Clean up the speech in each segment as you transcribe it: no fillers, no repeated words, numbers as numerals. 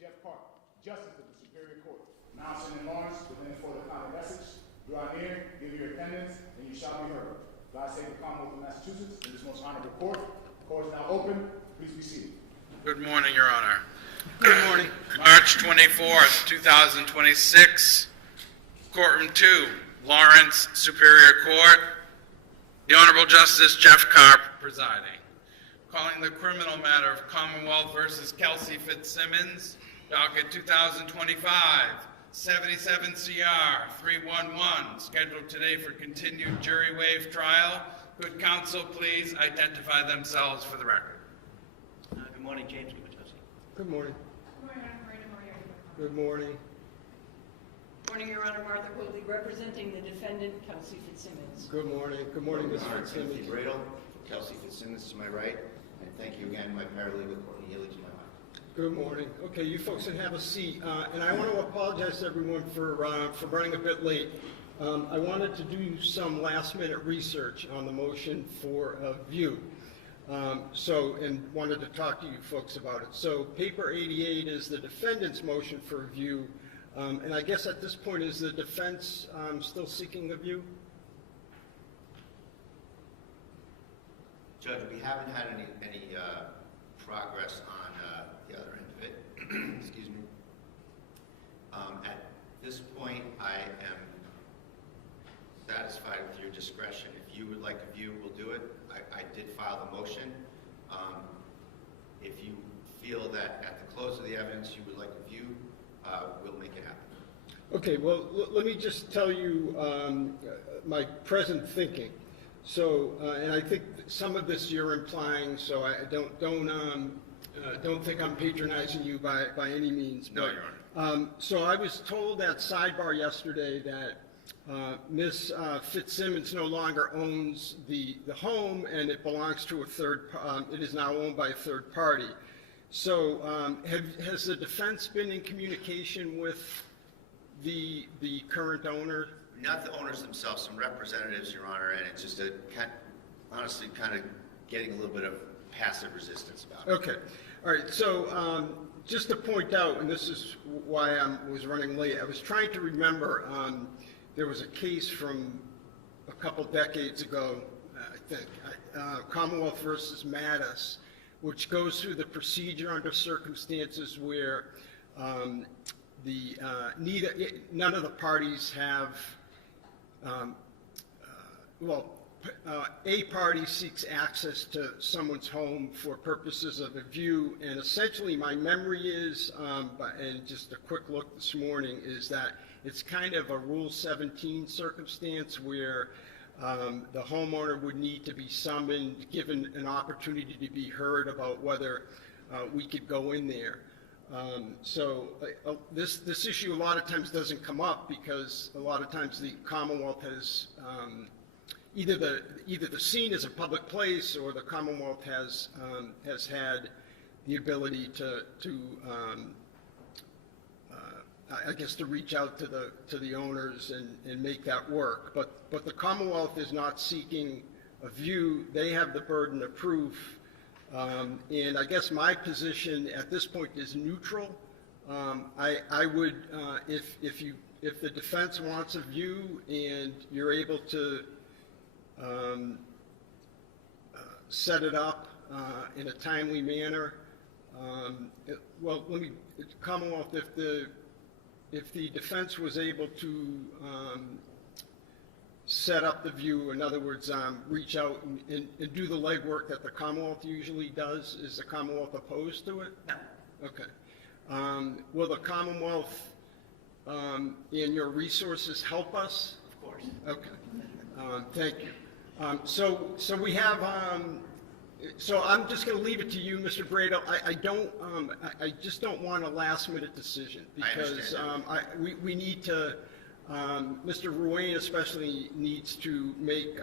Jeff Park, Justice of the Superior Court. Now send in Lawrence within for the county message. Draw near, give your attendance, and you shall be heard. God save the Commonwealth of Massachusetts in this most honorable court. The court is now open. Please be seated. Good morning, Your Honor. Good morning. March 24th, 2026, Courtroom 2, Lawrence Superior Court. The Honorable Justice Jeff Carp presiding. Calling the criminal matter of Commonwealth versus Kelsey Fitzsimmons, docket 2025, 77 CR 311, scheduled today for continued jury waive trial. Could counsel please identify themselves for the record? Good morning, James. Good morning. Good morning, I'm Marina Moriarty. Good morning. Morning, Your Honor, Martha Cooley, representing the defendant, Kelsey Fitzsimmons. Good morning. Good morning, Ms. Tim Fitzsimmons. Bradl, Kelsey Fitzsimmons to my right, and thank you again, my paralegal Courtney Healy to my left. Good morning. Okay, you folks can have a seat. And I want to apologize to everyone for running a bit late. I wanted to do some last-minute research on the motion for a view. And wanted to talk to you folks about it. So paper 88 is the defendant's motion for review. And I guess at this point, is the defense still seeking the view? Judge, we haven't had any progress on the other end of it. Excuse me. At this point, I am satisfied with your discretion. If you would like a view, we'll do it. I did file the motion. If you feel that at the close of the evidence you would like a view, we'll make it happen. Okay, well, let me just tell you my present thinking. So, and I think some of this you're implying, so I don't think I'm patronizing you by any means. No, Your Honor. So I was told at sidebar yesterday that Ms. Fitzsimmons no longer owns the home, and it belongs to a it is now owned by a third party. So has the defense been in communication with the current owner? Not the owners themselves, some representatives, Your Honor, and it's just honestly kind of getting a little bit of passive resistance about it. Okay. All right. So just to point out, and this is why I was running late, I was trying to remember there was a case from a couple decades ago, I think, Commonwealth versus Mattis, which goes through the procedure under circumstances where none of the parties have, a party seeks access to someone's home for purposes of a view, and essentially my memory is, and just a quick look this morning, is that it's kind of a Rule 17 circumstance where the homeowner would need to be summoned, given an opportunity to be heard about whether we could go in there. This issue a lot of times doesn't come up because a lot of times the Commonwealth has either the scene is a public place, or the Commonwealth has had the ability to I guess to reach out to the owners and make that work. But the Commonwealth is not seeking a view. They have the burden of proof. And I guess my position at this point is neutral. I would, if the defense wants a view and you're able to set it up in a timely manner, Commonwealth, if the defense was able to set up the view, in other words, reach out and do the legwork that the Commonwealth usually does, is the Commonwealth opposed to it? No. Okay. Will the Commonwealth and your resources help us? Of course. Okay. Thank you. So we have. So I'm just going to leave it to you, Mr. Bradl. I just don't want a last-minute decision because we need to. Mr. Ruane especially needs to make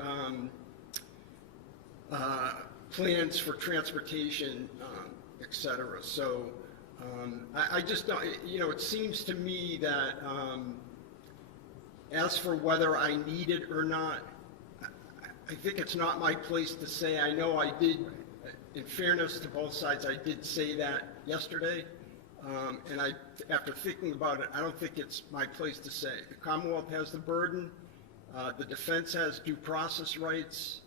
plans for transportation, et cetera. So I just don't. It seems to me that as for whether I need it or not, I think it's not my place to say. I know I did, in fairness to both sides, I did say that yesterday. and after thinking about it, I don't think it's my place to say. The Commonwealth has the burden. The defense has due process rights,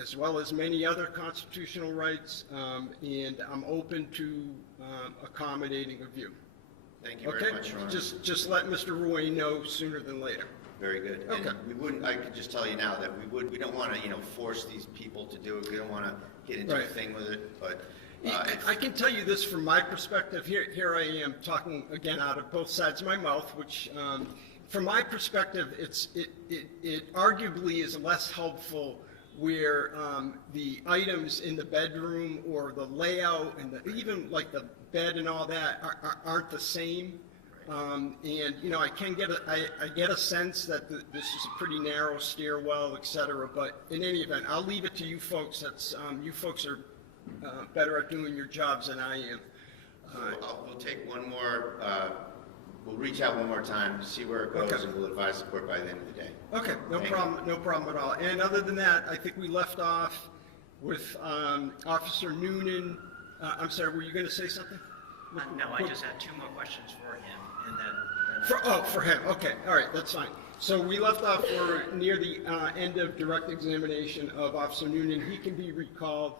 as well as many other constitutional rights, and I'm open to accommodating a view. Thank you very Okay? much, Your Honor. Just let Mr. Ruane know sooner than later. Very good. Okay. And we wouldn't, I could just tell you now that we don't want to, force these people to do it. We don't want to get into a Right. thing with it, but I can tell you this from my perspective. Here I am talking again out of both sides of my mouth, which, from my perspective, it arguably is less helpful where the items in the bedroom or the layout and even like the bed and all that aren't the same. And I can get I get a sense that this is a pretty narrow stairwell, et cetera. But in any event, I'll leave it to you folks. You folks are better at doing your jobs than I am. we'll take one more, we'll reach out one more time, see where it goes, Okay. and we'll advise the court by the end of the day. Okay, no Thank problem, no problem at all. And other than that, I think we left off with Officer Noonan. I'm sorry, were you going to say something? No, I just had two more questions for him, and then For him, okay, all right, that's fine. So we left off, we're near the end of direct examination of Officer Noonan. He can be recalled.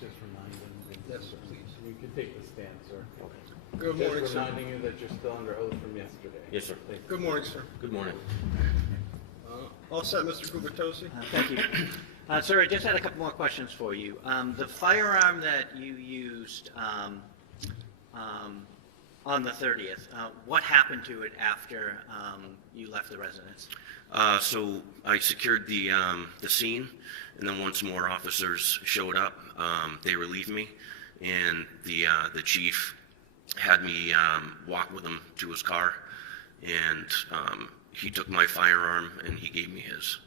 Just reminding you. Yes, sir, please. You can take the stand, sir. Good morning, Just sir. reminding you that you're still under oath from yesterday. Yes, sir. Thank you. Good morning, sir. Good morning. All set, Mr. Gubertosi? thank you. Sir, I just had a couple more questions for you. The firearm that you used on the 30th, what happened to it after you left the residence? So I secured the scene, and then once more officers showed up, they relieved me, and the chief had me walk with him to his car, and he took my firearm and he gave me his.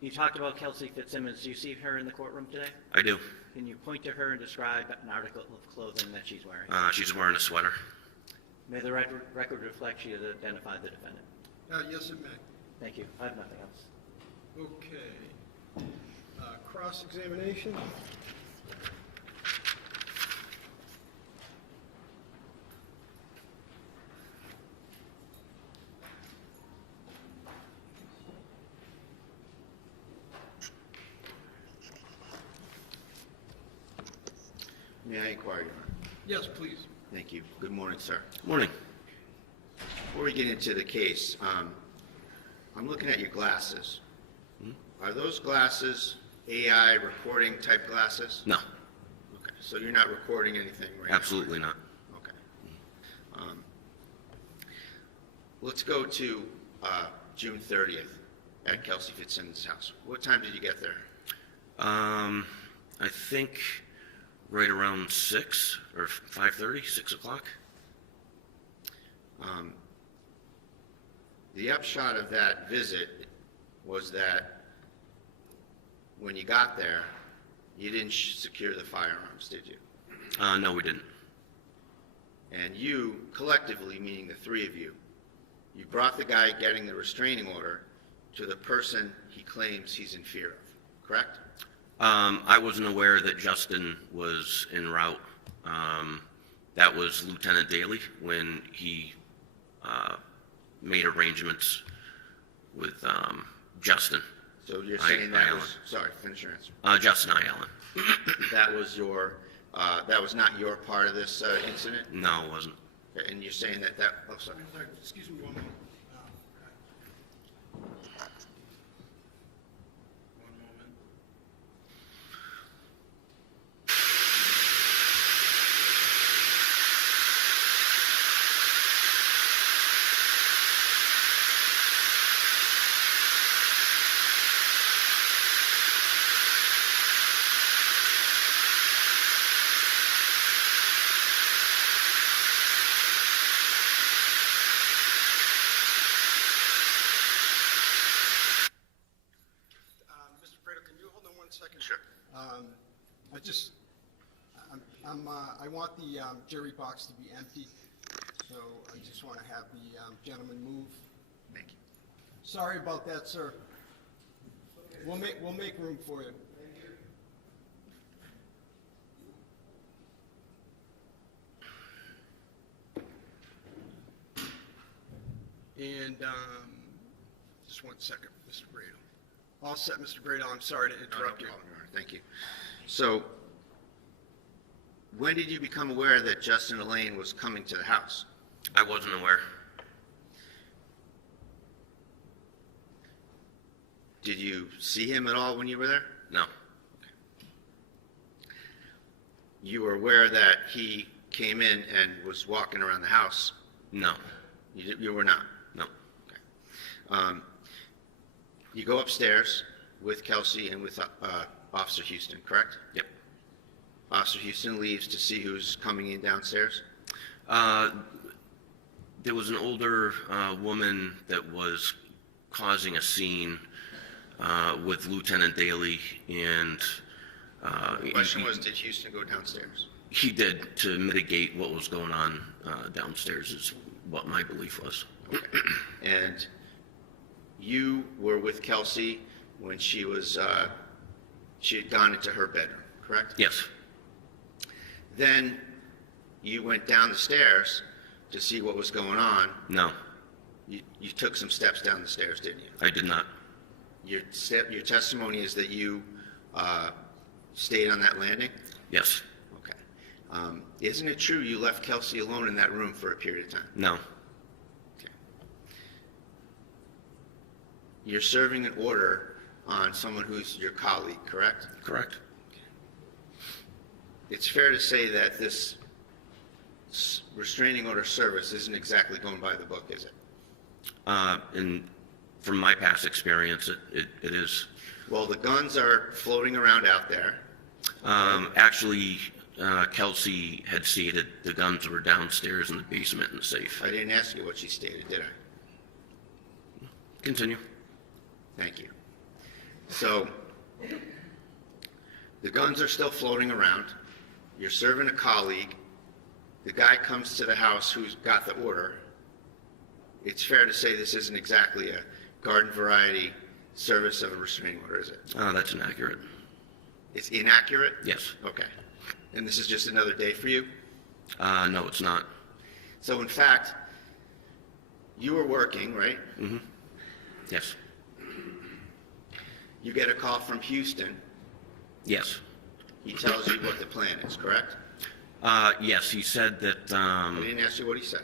You talked about Kelsey Fitzsimmons. Do you see her in the courtroom today? I do. Can you point to her and describe an article of clothing that she's wearing? She's wearing a sweater. May the record reflect she has identified the defendant. Yes, it may. Thank you. I have nothing else. Okay. Cross-examination? May I inquire, Your Honor? Yes, please. Thank you. Good morning, sir. Morning. Before we get into the case, I'm looking at your glasses. Are those glasses AI recording type glasses? No, Okay, so you're not recording anything right now? absolutely not. Okay. Let's go to June 30th at Kelsey Fitzsimmons' house. What time did you get there? I think right around 6 or 5:30, 6 o'clock. The upshot of that visit was that when you got there, you didn't secure the firearms, did you? No, we didn't. And you, collectively, meaning the three of you, you brought the guy getting the restraining order to the person he claims he's in fear of, correct? I wasn't aware that Justin was en route. That was Lieutenant Daly when he made arrangements with Justin. So you're saying that Allen. was, sorry, finish your answer. Justin I. Allen. That was that was not your part of this incident? No, it wasn't. And you're saying that, oh, sorry. Excuse me one moment. One moment. second? Sure. I want the jury box to be empty, so I just want to have the gentleman move. Thank you. Sorry about that, sir. We'll make room for you. And just one second, Mr. Bradl. All set, Mr. Bradl. I'm sorry to interrupt you. No problem, Your Honor. Thank you. So, when did you become aware that Justin Elaine was coming to the house? I wasn't aware. Did you see him at all when you were there? No. You were aware that he came in and was walking around the house? No. You were not? No. Okay. You go upstairs with Kelsey and with Officer Houston, correct? Yep. Officer Houston leaves to see who's coming in downstairs? There was an older woman that was causing a scene with Lieutenant Daly, and The question was, did Houston go downstairs? he did, to mitigate what was going on downstairs, is what my belief was. Okay. And you were with Kelsey when she had gone into her bedroom, correct? Yes. Then you went down the stairs to see what was going on. No, You took some steps down the stairs, didn't you? I did not. Your testimony is that you stayed on that landing? Yes. Okay. Isn't it true you left Kelsey alone in that room for a period of time? No. Okay. You're serving an order on someone who's your colleague, correct? Correct. It's fair to say that this restraining order service isn't exactly going by the book, is it? And from my past experience, it is. Well, the guns are floating around out there. Actually, Kelsey had stated the guns were downstairs in the basement in the safe. I didn't ask you what she stated, did I? Continue. Thank you. So, the guns are still floating around. You're serving a colleague. The guy comes to the house who's got the order. It's fair to say this isn't exactly a garden variety service of a restraining order, is it? That's inaccurate. It's inaccurate? Yes. Okay. And this is just another day for you? No, it's not. So in fact, you were working, right? Mm-hmm. Yes. You get a call from Houston. Yes. He tells you what the plan is, correct? Yes, he said that, I didn't ask you what he said.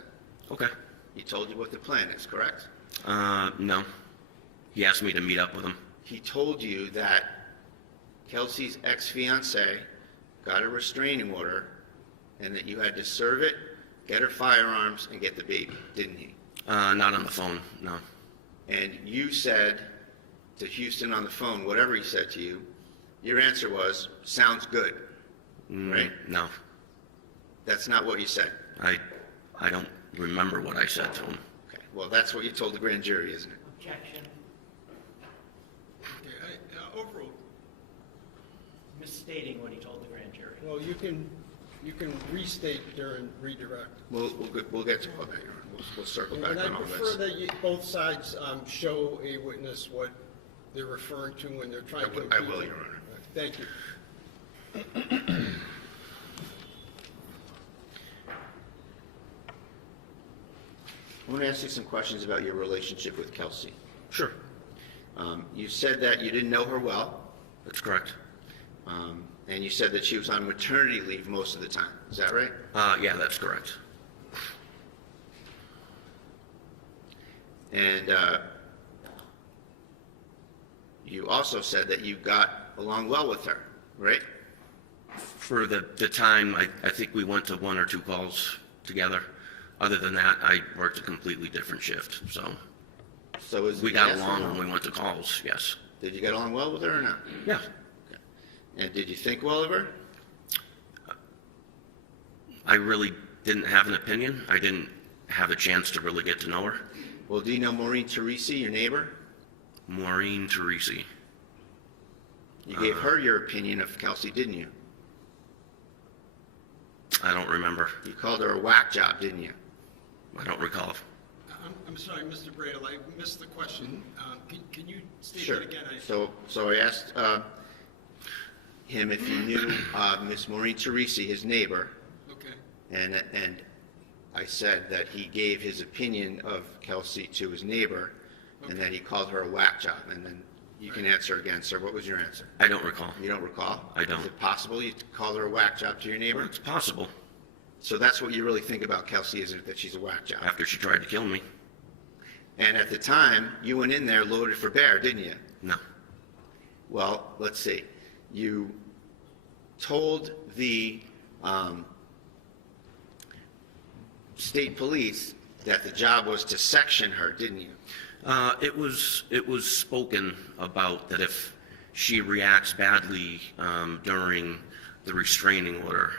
okay. He told you what the plan is, correct? No. He asked me to meet up with him. He told you that Kelsey's ex-fiancée got a restraining order and that you had to serve it, get her firearms, and get the baby, didn't he? Not on the phone, no. And you said to Houston on the phone, whatever he said to you, your answer was, sounds good, right? No. That's not what you said. I don't remember what I said to him. Okay. Well, that's what you told the grand jury, isn't it? Objection. Overruled. Misstating what he told the grand jury. Well, you can restate during redirect. We'll get to all that. Your Honor. We'll circle back And I on all prefer this. that both sides show a witness what they're referring to when they're trying to. I will, Your Honor. Thank you. I want to ask you some questions about your relationship with Kelsey. Sure. You said that you didn't know her well, That's correct. and you said that she was on maternity leave most of the time. Is that right? Yeah, that's correct. And you also said that you got along well with her, right? For the time, I think we went to one or two calls together. Other than that, I worked a completely different shift, so So is we it got yes or along no? when we went to calls, yes. Did you get along well with her or not? Yeah. Okay. And did you think well of her? I really didn't have an opinion. I didn't have a chance to really get to know her. Well, do you know Maureen Teresi, your neighbor? Maureen Teresi. You gave her your opinion of Kelsey, didn't you? I don't remember. You called her a whack job, didn't you? I don't recall. I'm sorry, Mr. Bradl, I missed the question. Can you state Sure. that again? So I asked him if he knew Miss Maureen Teresi, his neighbor, Okay. and I said that he gave his opinion of Kelsey to his neighbor, and that he called her a whack job. And then you can answer again, sir. What was your answer? I don't recall. You don't recall? I don't. Is it possible you called her a whack job to your neighbor? It's possible. So that's what you really think about Kelsey, is it that she's a whack job? After she tried to kill me. And at the time, you went in there loaded for bear, didn't you? No. Well, let's see. You told the state police that the job was to section her, didn't you? It was spoken about that if she reacts badly during the restraining order,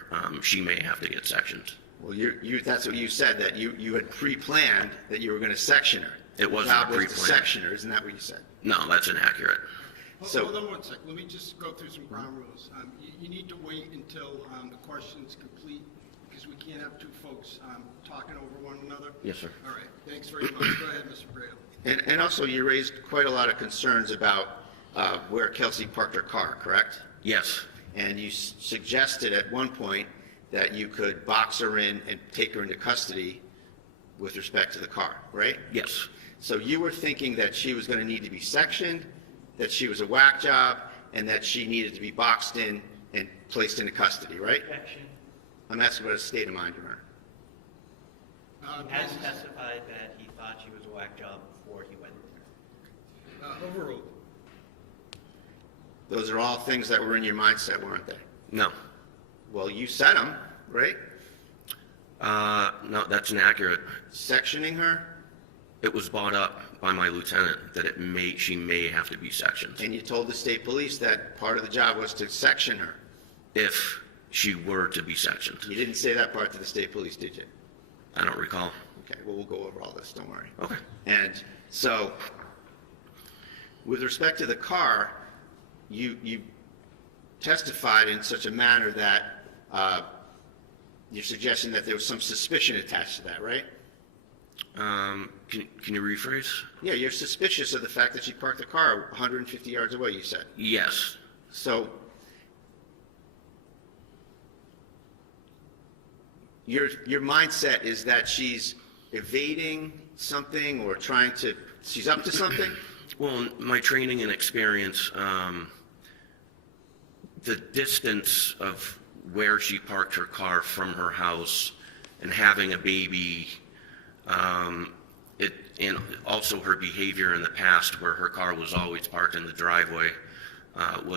she may have to get sectioned. Well, that's what you said, that you had pre-planned that you were going to section her. It wasn't The job was to pre-planned. section her, isn't that what you said? No, that's inaccurate. So- Hold on one sec. Let me just go through some ground rules. You need to wait until the question's complete, because we can't have two folks talking over one another. Yes, sir. All right. Thanks very much. Go ahead, Mr. Bradl. And also, you raised quite a lot of concerns about where Kelsey parked her car, correct? Yes. And you suggested at one point that you could box her in and take her into custody with respect to the car, right? Yes. So you were thinking that she was going to need to be sectioned, that she was a whack job, and that she needed to be boxed in and placed into custody, right? Objection. I'm asking about a state of mind, Your Honor. He has testified that he thought she was a whack job before he went there. Overruled. Those are all things that were in your mindset, weren't they? No. Well, you said them, right? No, that's inaccurate. Sectioning her, It was brought up by my lieutenant that she may have to be sectioned and you told the state police that part of the job was to section her. if she were to be sectioned. You didn't say that part to the state police, did you? I don't recall. Okay, well, we'll go over all this, don't worry. Okay. And so, with respect to the car, you testified in such a manner that you're suggesting that there was some suspicion attached to that, right? Can you rephrase? Yeah, you're suspicious of the fact that she parked the car 150 yards away, you said. Yes. So, your mindset is that she's evading something or she's up to something? Well, in my training and experience, the distance of where she parked her car from her house and having a baby, and also her behavior in the past where her car was always parked in the driveway,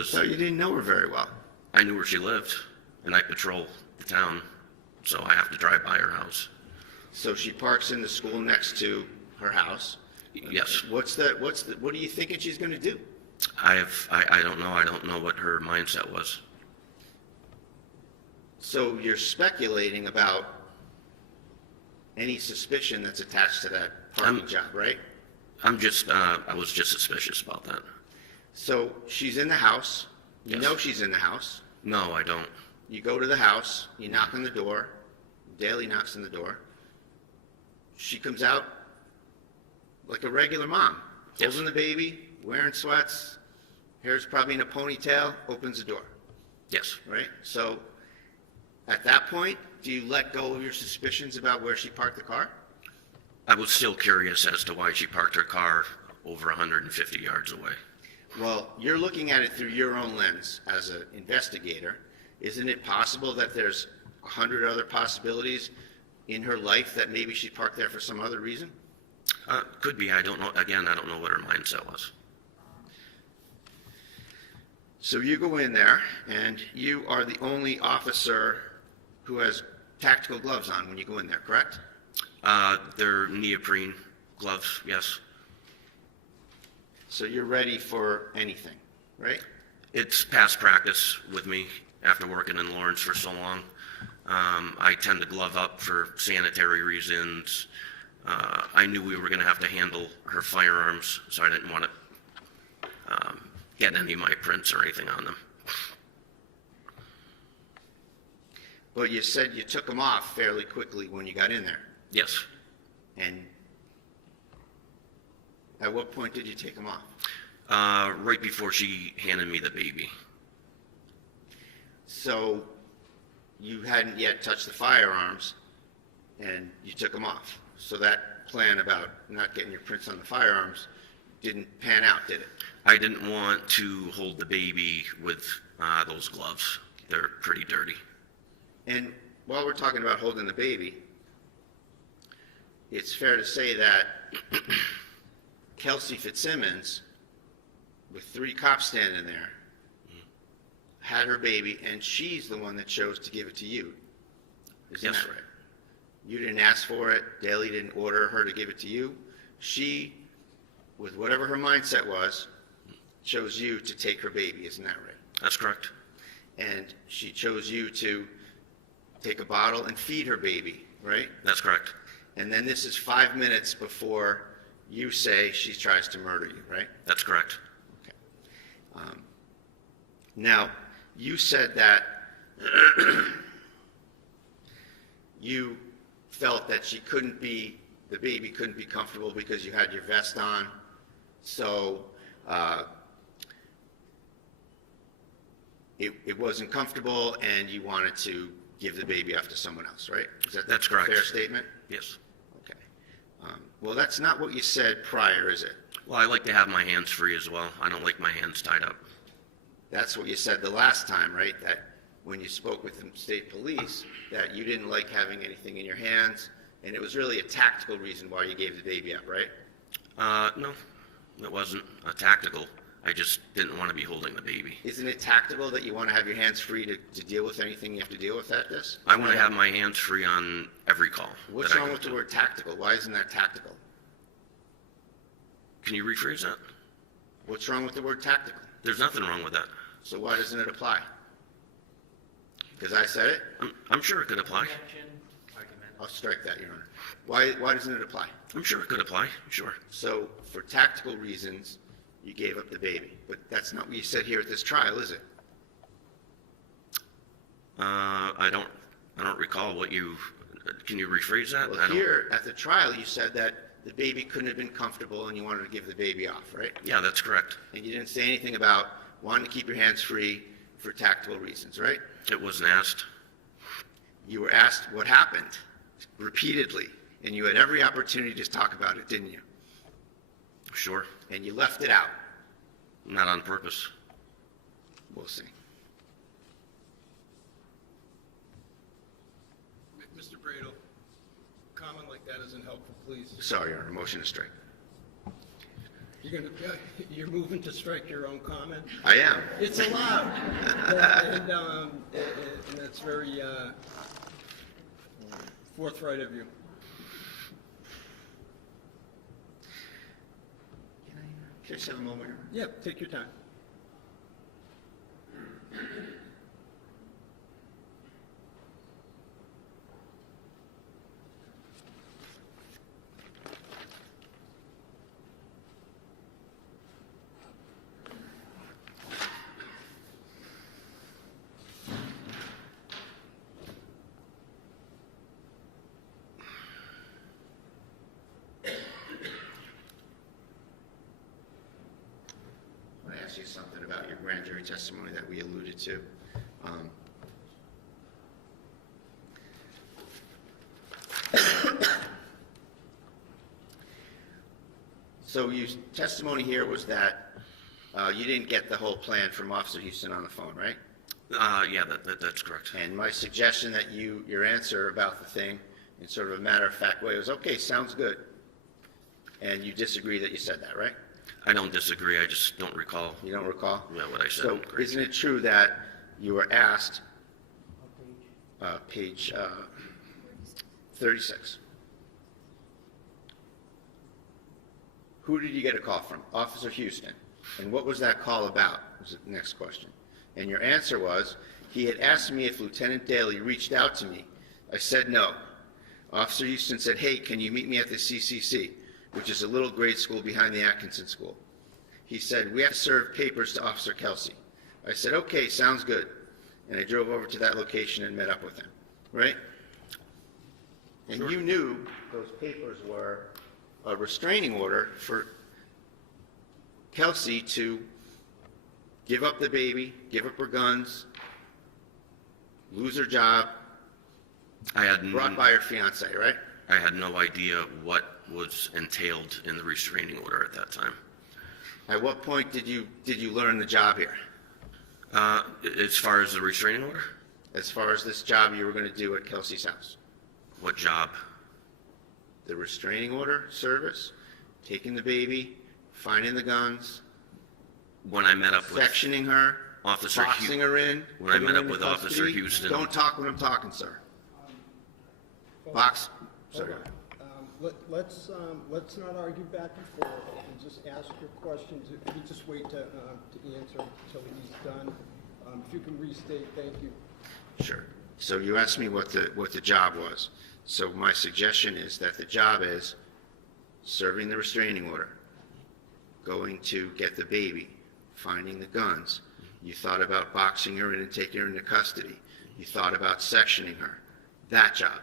So you didn't know her very well. I knew where she lived, and I patrol the town, so I have to drive by her house. So she parks in the school next to her house. Yes. What are you thinking she's going to do? I don't know. I don't know what her mindset was. So you're speculating about any suspicion that's attached to that parking job, right? I was just suspicious about that. So she's in the house. You Yes. know she's in the house. No, I don't. You go to the house. You knock on the door. Daly knocks on the door. She comes out like a regular mom, Yes. holding the baby, wearing sweats, hair's probably in a ponytail, opens the door, Yes. right? So at that point, do you let go of your suspicions about where she parked the car? I was still curious as to why she parked her car over 150 yards away. Well, you're looking at it through your own lens as an investigator. Isn't it possible that there's 100 other possibilities in her life that maybe she parked there for some other reason? Could be. I don't know. Again, I don't know what her mindset was. So you go in there, and you are the only officer who has tactical gloves on when you go in there, correct? They're neoprene gloves, yes. So you're ready for anything, right? It's past practice with me after working in Lawrence for so long. I tend to glove up for sanitary reasons. I knew we were going to have to handle her firearms, so I didn't want to get any of my prints or anything on them. But you said you took them off fairly quickly when you got in there. Yes. And at what point did you take them off? Right before she handed me the baby. So you hadn't yet touched the firearms, and you took them off. So that plan about not getting your prints on the firearms didn't pan out, did it? I didn't want to hold the baby with those gloves. They're pretty dirty. And while we're talking about holding the baby, it's fair to say that Kelsey Fitzsimmons, with 3 cops standing there, had her baby, and she's the one that chose to give it to you. Isn't Yes. that right? You didn't ask for it. Daly didn't order her to give it to you. She, with whatever her mindset was, chose you to take her baby. Isn't that right? That's correct. And she chose you to take a bottle and feed her baby, right? That's correct. And then this is 5 minutes before you say she tries to murder you, right? That's correct. Okay. Now, you said that you felt that the baby couldn't be comfortable because you had your vest on. So it wasn't comfortable, and you wanted to give the baby off to someone else, right? That's correct. A fair statement? Yes. Okay. Well, that's not what you said prior, is it? Well, I like to have my hands free as well. I don't like my hands tied up. That's what you said the last time, right? That when you spoke with the state police, that you didn't like having anything in your hands, and it was really a tactical reason why you gave the baby up, right? No, it wasn't tactical. I just didn't want to be holding the baby. Isn't it tactical that you want to have your hands free to deal with anything you have to deal with at this? I want to have my hands free on every call. What's that I wrong go with the to. word tactical? Why isn't that tactical? Can you rephrase that? What's wrong with the word tactical? There's nothing wrong with that. So why doesn't it apply? Because I said it? I'm sure it could apply. Objection, argument. I'll strike that, Your Honor. Why doesn't it apply? I'm sure it could apply. Sure. So for tactical reasons, you gave up the baby. But that's not what you said here at this trial, is it? I don't recall what you. Can you rephrase that? Well, here at the trial, you said that the baby couldn't have been comfortable and you wanted to give the baby off, right? Yeah, that's correct. And you didn't say anything about wanting to keep your hands free for tactical reasons, right? It wasn't asked. You were asked what happened repeatedly, and you had every opportunity to talk about it, didn't you? Sure. And you left it out. Not on purpose. We'll see. Mr. Bradl, comment like that isn't helpful, please. Sorry, Your Honor, motion to strike. You're moving to strike your own comment? I am. It's allowed. And that's very forthright of you. Can I just have a moment here? Yeah, take your time. I want to ask you something about your grand jury testimony that we alluded to. So your testimony here was that you didn't get the whole plan from Officer Houston on the phone, right? Yeah, that's correct. And my suggestion that your answer about the thing in sort of a matter-of-fact way was, okay, sounds good. And you disagree that you said that, right? I don't disagree. I just don't recall. You don't recall? Yeah, what I said. So isn't it true that you were asked, page 36, who did you get a call from? Officer Houston. And what was that call about? Was the next question. And your answer was, he had asked me if Lieutenant Daly reached out to me. I said no. Officer Houston said, hey, can you meet me at the CCC, which is a little grade school behind the Atkinson School. he said, we have to serve papers to Officer Kelsey. I said, okay, sounds good. And I drove over to that location and met up with him, right? And Sure. you knew those papers were a restraining order for Kelsey to give up the baby, give up her guns, lose her job, I had brought by her fiance, right? I had no idea what was entailed in the restraining order at that time. At what point did you learn the job here? As far as the restraining order, As far as this job you were going to do at Kelsey's house? what job? The restraining order service, taking the baby, finding the guns, When I met up with sectioning her, Officer boxing her in. When I putting met her up into with Officer custody. Houston. Don't talk when I'm talking, sir. Box, sorry. Hold on. Let's not argue back and forth, and just ask your questions. If you just wait to answer until he's done. If you can restate, thank you. Sure. So you asked me what the job was. So my suggestion is that the job is serving the restraining order, going to get the baby, finding the guns. You thought about boxing her in and taking her into custody. You thought about sectioning her. That job.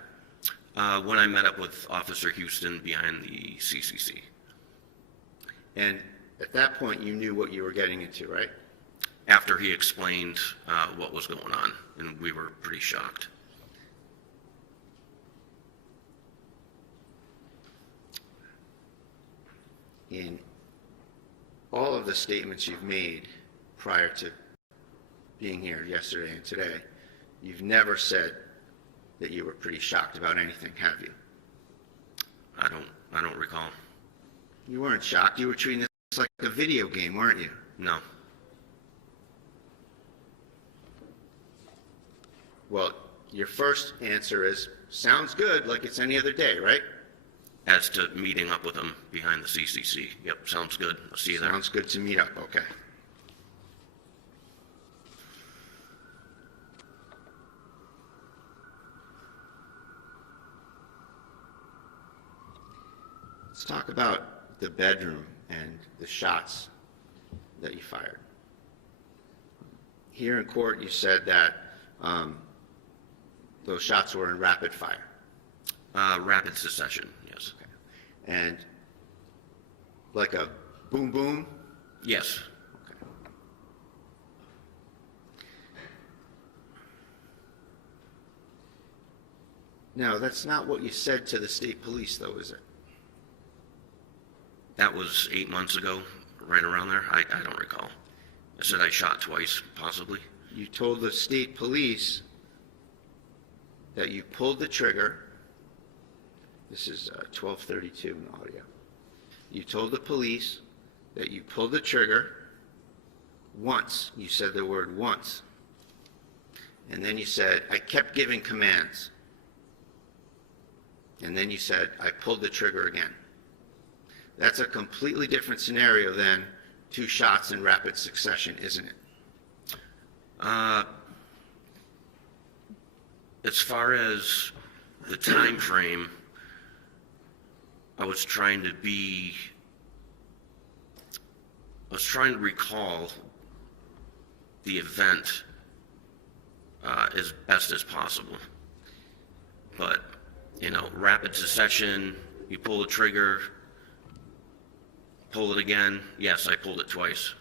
When I met up with Officer Houston behind the CCC. And at that point, you knew what you were getting into, right? After he explained what was going on, and we were pretty shocked. In all of the statements you've made prior to being here yesterday and today, you've never said that you were pretty shocked about anything, have you? I don't recall. You weren't shocked. You were treating this like a video game, weren't you? No. Well, your first answer is, sounds good, like it's any other day, right? As to meeting up with him behind the CCC. Yep, sounds good. I'll see you there. Sounds good to meet up, okay. Let's talk about the bedroom and the shots that you fired. Here in court, you said that those shots were in rapid fire. Rapid succession, yes. Okay. And like a boom boom? Yes. Okay. Now, that's not what you said to the state police, though, is it? That was 8 months ago, right around there. I don't recall. I said I shot twice, possibly. You told the state police that you pulled the trigger. This is 1232 in the audio. You told the police that you pulled the trigger once. You said the word once. And then you said, I kept giving commands. And then you said, I pulled the trigger again. That's a completely different scenario than 2 shots in rapid succession, isn't it? As far as the time frame, I was trying to recall the event as best as possible. But, rapid succession, you pull the trigger, pull it again. Yes, I pulled it twice.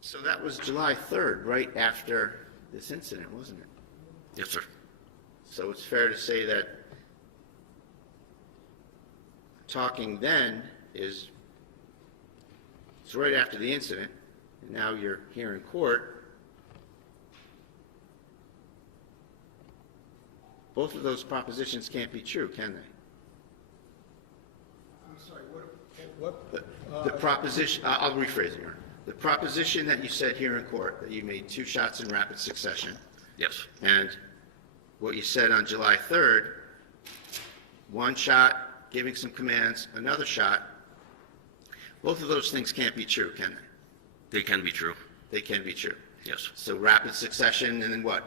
So that was July 3rd, right after this incident, wasn't it? Yes, sir. So it's fair to say that talking then is it's right after the incident, and now you're here in court. Both of those propositions can't be true, can they? I'm sorry, what? The proposition, I'll rephrase it here. The proposition that you said here in court, that you made 2 shots in rapid succession, Yes. and what you said on July 3rd, 1 shot, giving some commands, another shot, both of those things can't be true, can they? They can be true. They can be true. Yes. So rapid succession, and then what?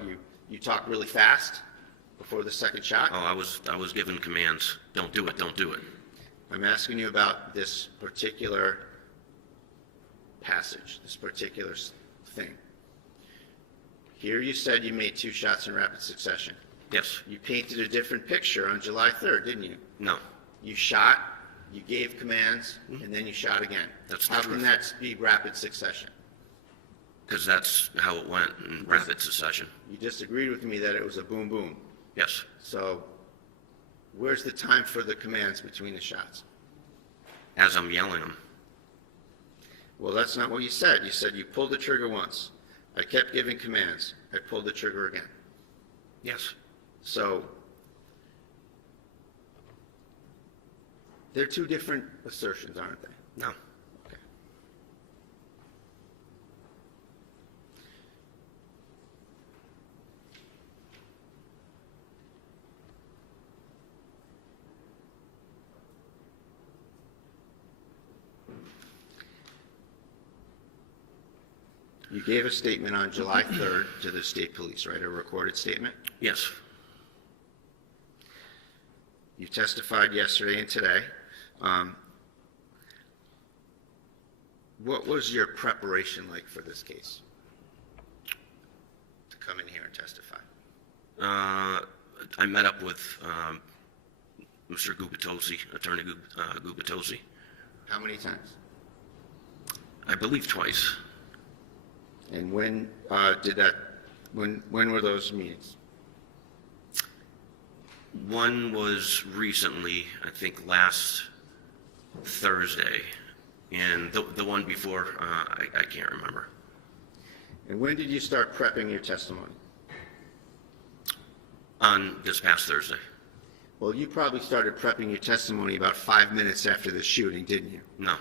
You talk really fast? before the second shot? Oh, I was given commands. Don't do it, don't do it. I'm asking you about this particular passage, this particular thing. Here you said you made 2 shots in rapid succession. Yes. You painted a different picture on July 3rd, didn't you? No. You shot, you gave commands, and then you shot again. That's How not can true. that be rapid succession? Because that's how it went in rapid succession. You disagreed with me that it was a boom boom. Yes. So where's the time for the commands between the shots? As I'm yelling them. Well, that's not what you said. You said you pulled the trigger once. I kept giving commands. I pulled the trigger again. Yes. So they're 2 different assertions, aren't they? No. Okay. You gave a statement on July 3rd to the state police, right? A recorded statement? Yes. You testified yesterday and today. What was your preparation like for this case? To come in here and testify? I met up with Mr. Gubitosi, Attorney Gubitosi, How many times? I believe twice. And when when were those meetings? One was recently, I think last Thursday, and the one before, I can't remember. And when did you start prepping your testimony? On this past Thursday. Well, you probably started prepping your testimony about 5 minutes after the shooting, didn't you? No.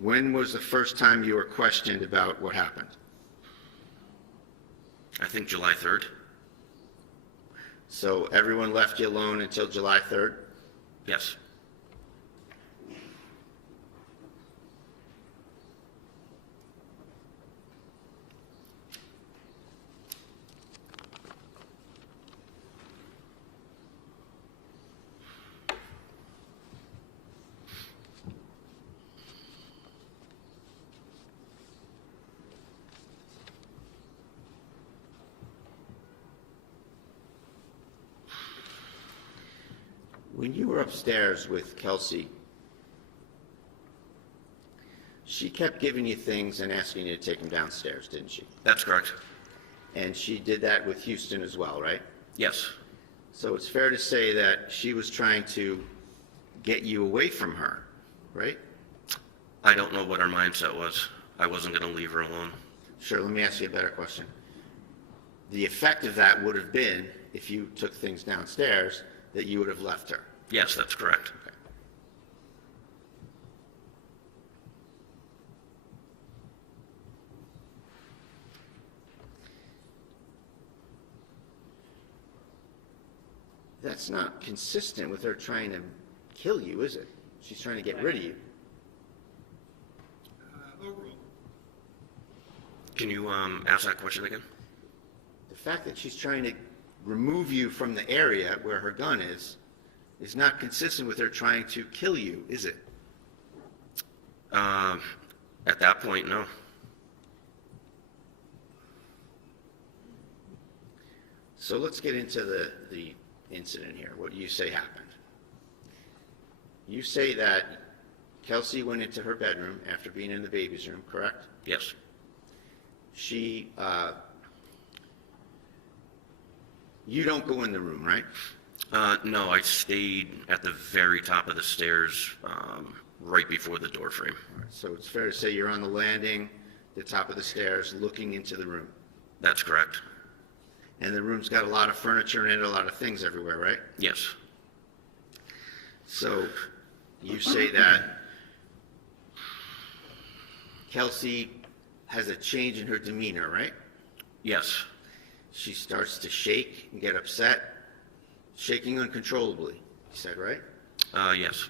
When was the first time you were questioned about what happened? I think July 3rd. So everyone left you alone until July 3rd? Yes. When you were upstairs with Kelsey, she kept giving you things and asking you to take them downstairs, didn't she? That's correct. And she did that with Houston as well, right? Yes. So it's fair to say that she was trying to get you away from her, right? I don't know what her mindset was. I wasn't going to leave her alone. Sure, let me ask you a better question. The effect of that would have been, if you took things downstairs, that you would have left her. Yes, that's correct. Okay. That's not consistent with her trying to kill you, is it? She's trying to get rid of you. Can you ask that question again? The fact that she's trying to remove you from the area where her gun is not consistent with her trying to kill you, is it? At that point, no. So let's get into the incident here, what you say happened. You say that Kelsey went into her bedroom after being in the baby's room, correct? Yes. She, you don't go in the room, right? No, I stayed at the very top of the stairs, right before the door frame. All right, so it's fair to say you're on the landing, the top of the stairs, looking into the room. That's correct. And the room's got a lot of furniture in it, a lot of things everywhere, right? Yes. So you say that Kelsey has a change in her demeanor, right? Yes. She starts to shake and get upset, shaking uncontrollably, you said, right? Yes.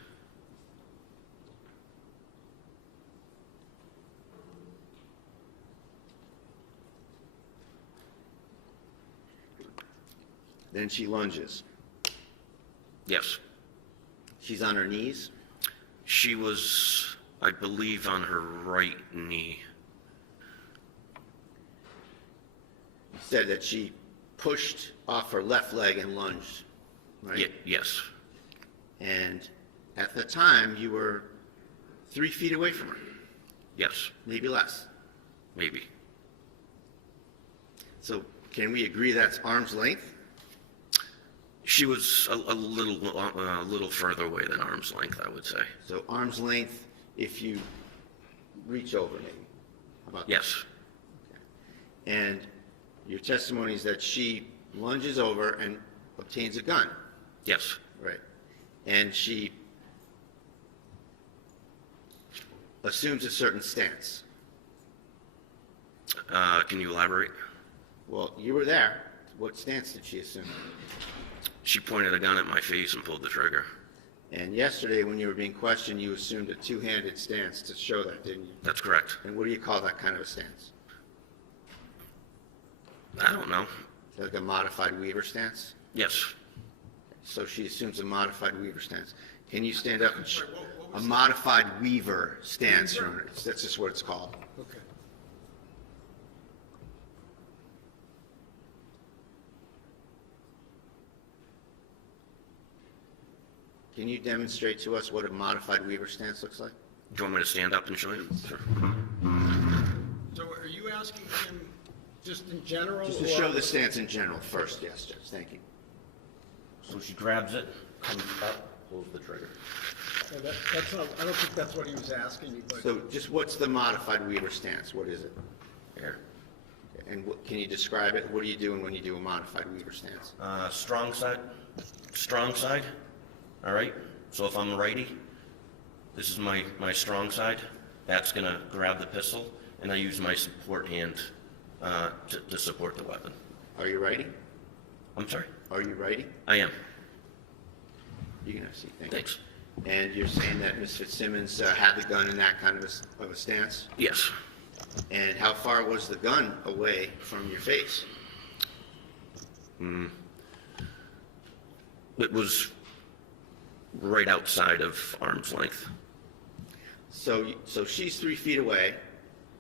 Then she lunges. Yes. She's on her knees. She was, I believe, on her right knee. You said that she pushed off her left leg and lunged, right? Yes. And at the time, you were 3 feet away from her, Yes. maybe less. Maybe. So can we agree that's arm's length? She was a little further away than arm's length, I would say. So arm's length if you reach over, maybe. How about that? Yes. And your testimony is that she lunges over and obtains a gun, Yes. right? And she assumes a certain stance. Can you elaborate? Well, you were there. What stance did she assume? She pointed a gun at my face and pulled the trigger. And yesterday, when you were being questioned, you assumed a two-handed stance to show that, didn't you? That's correct. And what do you call that kind of a stance? I don't know. Like a modified Weaver stance? Yes. So she assumes a modified Weaver stance. Can you stand up and a modified Weaver stance? That's just what it's called. Okay. Can you demonstrate to us what a modified Weaver stance looks like? Do you want me to stand up and show you? Sure. So are you asking him just in general? Just to or- show the stance in general first, yes, Judge, thank you. So she grabs it, comes up, pulls the trigger. That's not, I don't think that's what he was asking you, but. So just what's the modified Weaver stance? What is it? Here. And can you describe it? What are you doing when you do a modified Weaver stance? Strong side. Strong side. All right. So if I'm a righty, this is my strong side. That's going to grab the pistol, and I use my support hand to support the weapon. Are you righty? I'm sorry? Are you righty? I am. You can have a seat, thank you. Thanks. And you're saying that Ms. Fitzsimmons had the gun in that kind of a stance? Yes. And how far was the gun away from your face? It was right outside of arm's length. So she's 3 feet away.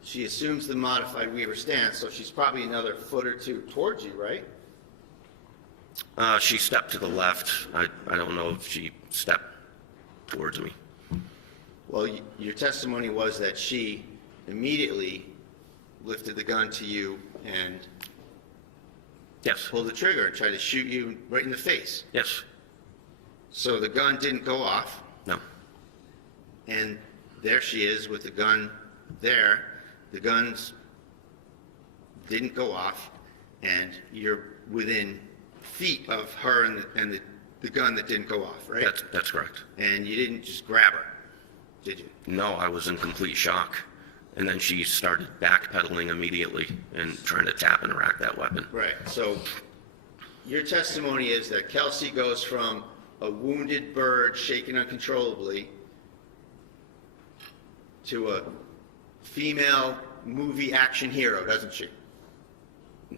She assumes the modified Weaver stance, so she's probably another foot or two towards you, right? She stepped to the left. I don't know if she stepped towards me. Well, your testimony was that she immediately lifted the gun to you and Yes. pulled the trigger and tried to shoot you right in the face. Yes. So the gun didn't go off, No. and there she is with the gun there. The guns didn't go off, and you're within feet of her and the gun that didn't go off, right? That's correct. And you didn't just grab her, did you? No, I was in complete shock. And then she started backpedaling immediately and trying to tap and rack that weapon. Right. So your testimony is that Kelsey goes from a wounded bird shaken uncontrollably to a female movie action hero, doesn't she?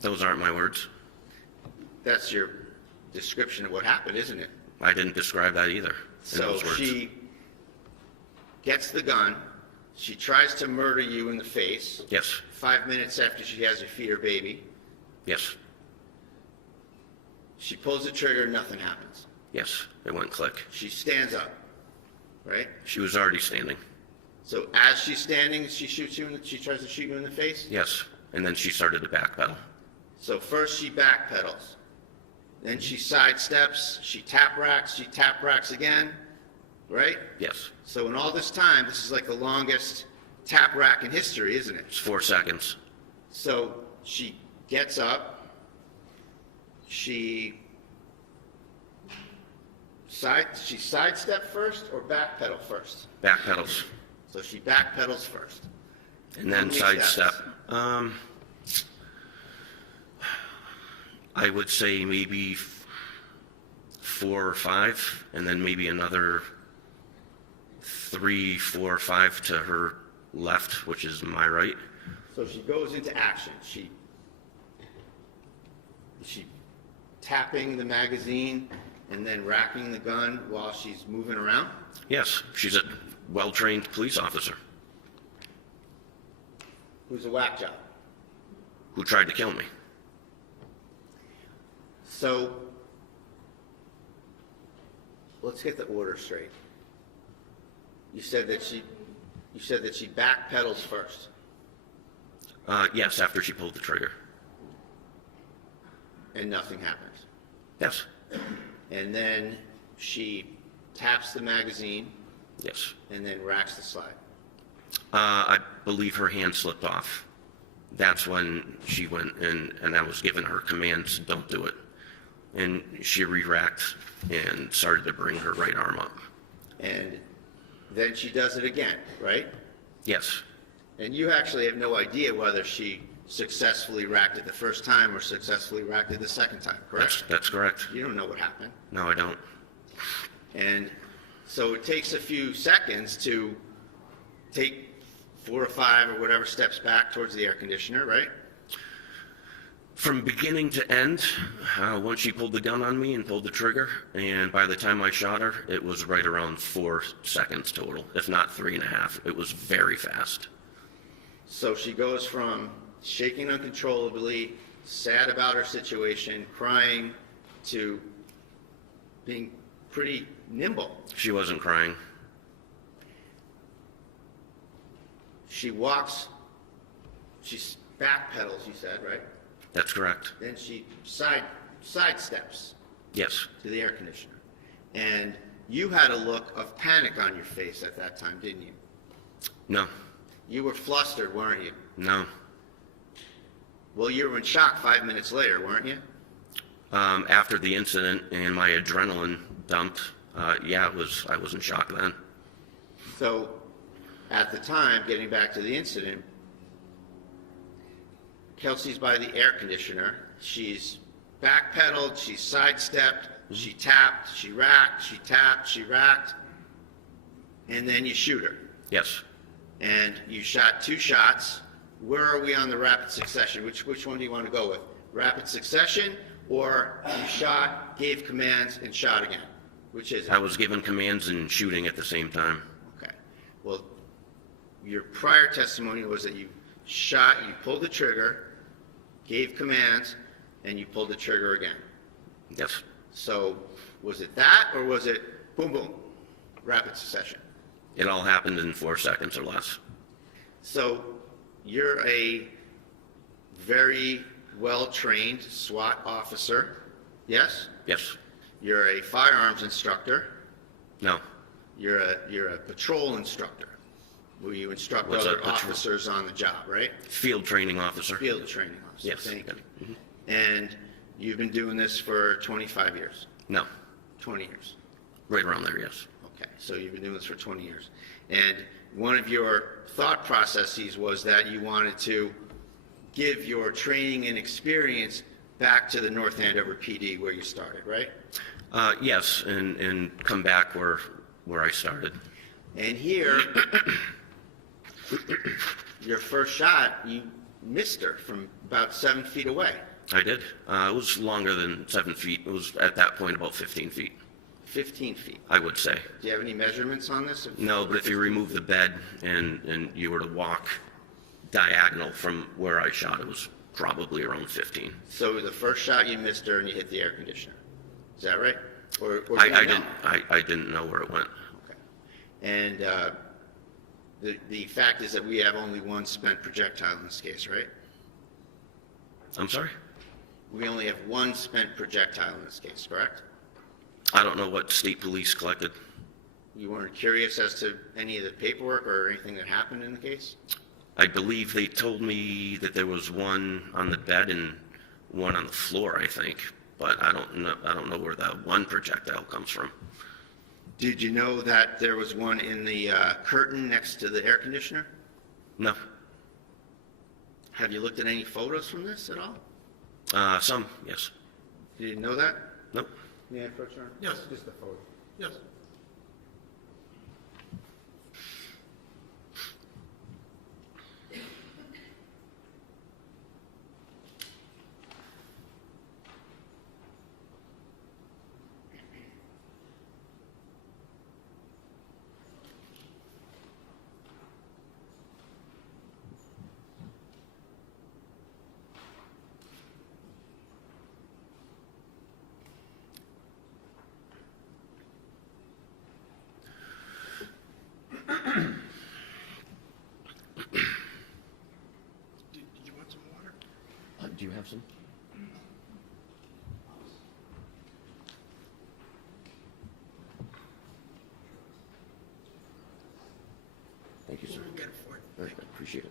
Those aren't my words. That's your description of what happened, isn't it? I didn't describe that either in So those words. she gets the gun. She tries to murder you in the face. Yes. 5 minutes after she has you feed her baby. Yes. She pulls the trigger, nothing happens. Yes. It went click. She stands up, right? She was already standing. So as she's standing, she shoots you. She tries to shoot you in the face. Yes. And then she started to backpedal. So first she backpedals, then she sidesteps. She tap racks again, right? Yes. So in all this time, this is like the longest tap rack in history, isn't it? It's 4 seconds. So she gets up. She sidestep first or backpedal first? Backpedals. So she backpedals first. And then How many sidestep. steps? I would say maybe 4 or 5, and then maybe another 3, 4, or 5 to her left, which is my right. So she goes into action. She tapping the magazine and then racking the gun while she's moving around? Yes, she's a well-trained police officer Who's a whack job? who tried to kill me. So, let's get the order straight. You said that she backpedals first. Yes, after she pulled the trigger. And nothing happens. Yes, And then she taps the magazine yes. and then racks the slide. I believe her hand slipped off. That's when she went and I was giving her commands, don't do it. And she re-racked and started to bring her right arm up. And then she does it again, right? Yes, And you actually have no idea whether she successfully racked it the first time or successfully racked it the second time, correct? that's correct. You don't know what happened. No, I don't. And so it takes a few seconds to take 4 or 5 or whatever steps back towards the air conditioner, right? From beginning to end, once she pulled the gun on me and pulled the trigger, and by the time I shot her, it was right around 4 seconds total, if not 3.5. It was very fast. So she goes from shaking uncontrollably, sad about her situation, crying, to being pretty nimble. She wasn't crying. She walks, she backpedals, you said, right? That's correct. Then she sidesteps Yes, to the air conditioner. And you had a look of panic on your face at that time, didn't you? no, You were flustered, weren't you? no. Well, you were in shock 5 minutes later, weren't you? After the incident and my adrenaline dumped, yeah, I was in shock then. So, at the time, getting back to the incident, Kelsey's by the air conditioner. She's backpedaled, she's sidestepped, she tapped, she racked, she tapped, she racked, and then you shoot her. Yes. And you shot 2 shots. Where are we on the rapid succession? Which one do you want to go with? Rapid succession, or you shot, gave commands, and shot again? Which is it? I was given commands and shooting at the same time. Okay. Well, your prior testimony was that you shot, you pulled the trigger, gave commands, and you pulled the trigger again. Yes. So was it that, or was it boom, boom, rapid succession? It all happened in 4 seconds or less. So you're a very well-trained SWAT officer, yes? Yes. You're a firearms instructor. No. You're a patrol instructor, where you instruct What's a other patrol? officers on the job, right? Field training officer. Field training officer. Yes. Thank you. Mhm. And you've been doing this for 25 years, No. 20 years. Right around there, yes. Okay, so you've been doing this for 20 years. And one of your thought processes was that you wanted to give your training and experience back to the North Andover PD where you started, right? Yes, and come back where I started. And here, your first shot, you missed her from about 7 feet away. I did. It was longer than 7 feet. It was at that point about 15 feet, 15 feet. I would say. Do you have any measurements on this? No, but if you remove the bed and you were to walk diagonal from where I shot, it was probably around 15. So the first shot you missed her and you hit the air conditioner. Is that right? Or do you I know? didn't know where it went. Okay. And the fact is that we have only one spent projectile in this case, right? I'm sorry? We only have one spent projectile in this case, correct? I don't know what state police collected. You weren't curious as to any of the paperwork or anything that happened in the case? I believe they told me that there was one on the bed and one on the floor, I think. But I don't know where that one projectile comes from. Did you know that there was one in the curtain next to the air conditioner? No. Have you looked at any photos from this at all? Some, yes. You didn't know that? Nope. Yeah, for sure. Yes, just the photo. Yes. have some? Thank you, sir. All right, I appreciate it.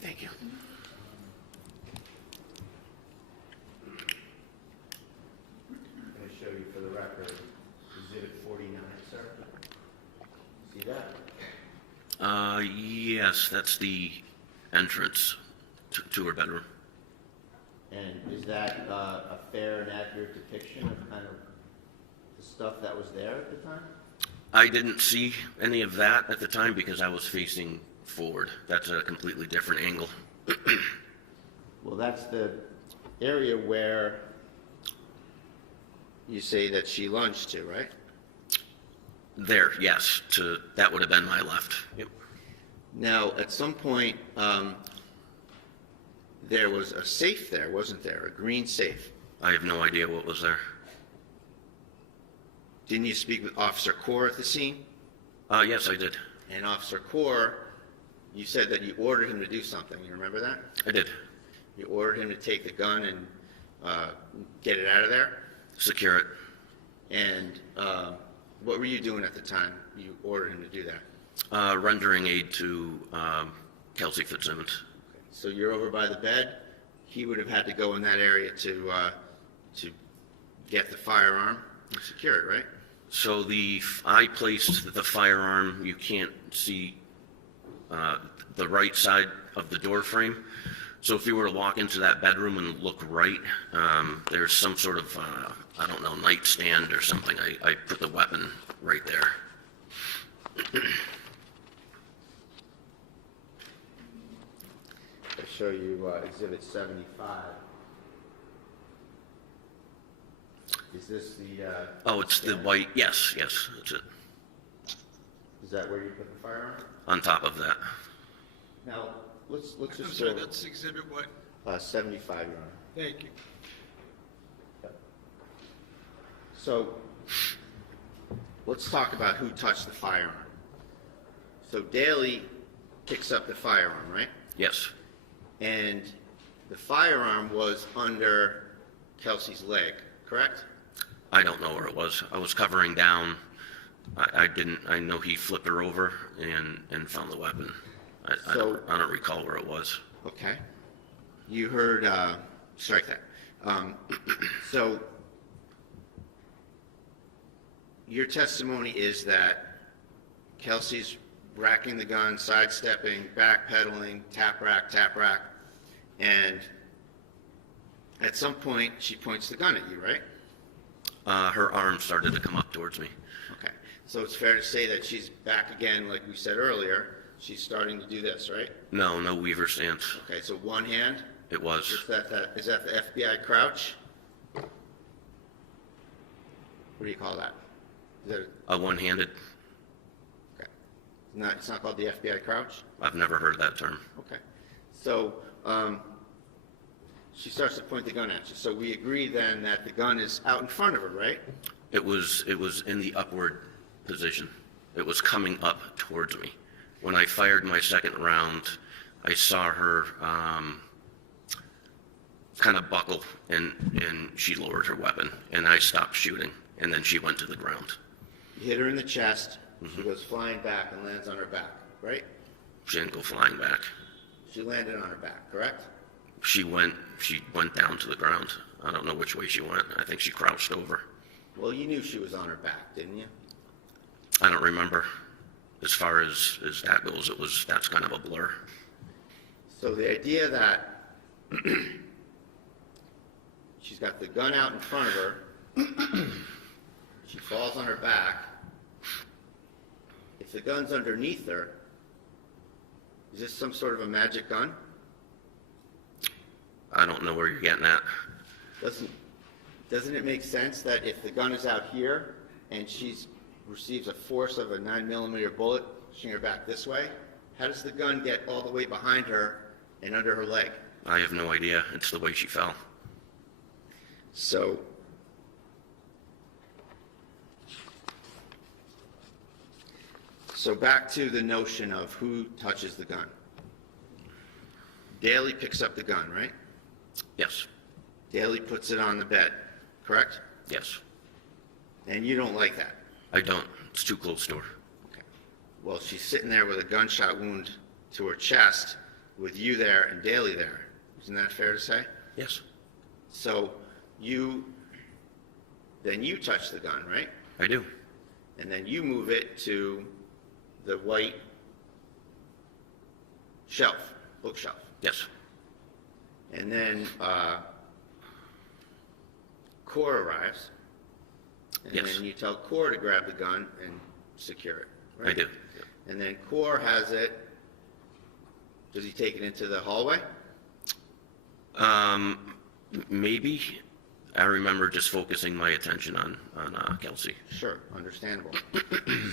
Thank you. I'm going to show you for the record, Exhibit 49, sir. See that? Yes, that's the entrance to her bedroom. And is that a fair and accurate depiction of kind of the stuff that was there at the time? I didn't see any of that at the time because I was facing forward. That's a completely different angle. Well, that's the area where you say that she lunged to, right? There, yes. That would have been my left. Yep. Now, at some point, there was a safe there, wasn't there? A green safe. I have no idea what was there. Didn't you speak with Officer Kaur at the scene? Yes, I did. And Officer Kaur, you said that you ordered him to do something. You remember that? I did. You ordered him to take the gun and get it out of there? Secure it. And what were you doing at the time you ordered him to do that? Rendering aid to Kelsey Fitzsimmons. So you're over by the bed. He would have had to go in that area to get the firearm and secure it, right? So I placed the firearm. You can't see the right side of the door frame. So if you were to walk into that bedroom and look right, there's some sort of, I don't know, nightstand or something. I put the weapon right there. I'll show you Exhibit 75. Is this the... Oh, it's the white, yes, that's it. Is that where you put the firearm? On top of that. Now, let's just... I'm sorry, that's exhibit what? 75, Your Honor. Thank you. So, let's talk about who touched the firearm. So Daly picks up the firearm, right? Yes. And the firearm was under Kelsey's leg, correct? I don't know where it was. I was covering down. I know he flipped her over and found the weapon. I don't recall where it was. Okay. You heard, strike that. So, your testimony is that Kelsey's racking the gun, sidestepping, backpedaling, tap rack, and at some point she points the gun at you, right? Her arm started to come up towards me. Okay. So it's fair to say that she's back again, like we said earlier. She's starting to do this, right? No Weaver stance. Okay, so one hand? It was. Is that the FBI crouch? What do you call that? Is that A one-handed. okay. It's not called the FBI crouch? I've never heard that term. Okay. So she starts to point the gun at you. So we agree then that the gun is out in front of her, right? It was in the upward position. It was coming up towards me. When I fired my second round, I saw her kind of buckle, and she lowered her weapon, and I stopped shooting, and then she went to the ground. You hit her in the chest. She goes flying back and lands on her back, right? She didn't go flying back. She landed on her back, correct? She went down to the ground. I don't know which way she went. I think she crouched over. Well, you knew she was on her back, didn't you? I don't remember. As far as that goes, that's kind of a blur. So the idea that she's got the gun out in front of her, she falls on her back. If the gun's underneath her, is this some sort of a magic gun? I don't know where you're getting at. Doesn't it make sense that if the gun is out here and she receives a force of a 9mm bullet pushing her back this way, how does the gun get all the way behind her and under her leg? I have no idea. It's the way she fell. So So back to the notion of who touches the gun. Daly picks up the gun, right? Yes. Daly puts it on the bed, correct? Yes. And you don't like that? I don't. It's too close to her. Okay. Well, she's sitting there with a gunshot wound to her chest, with you there and Daly there. Isn't that fair to say? Yes. So then you touch the gun, right? I do. And then you move it to the white shelf, bookshelf. Yes. And then Core arrives. And Yes. then you tell Core to grab the gun and secure it, right? I do. And then Core has it. Does he take it into the hallway? Maybe. I remember just focusing my attention on Kelsey. Sure, understandable.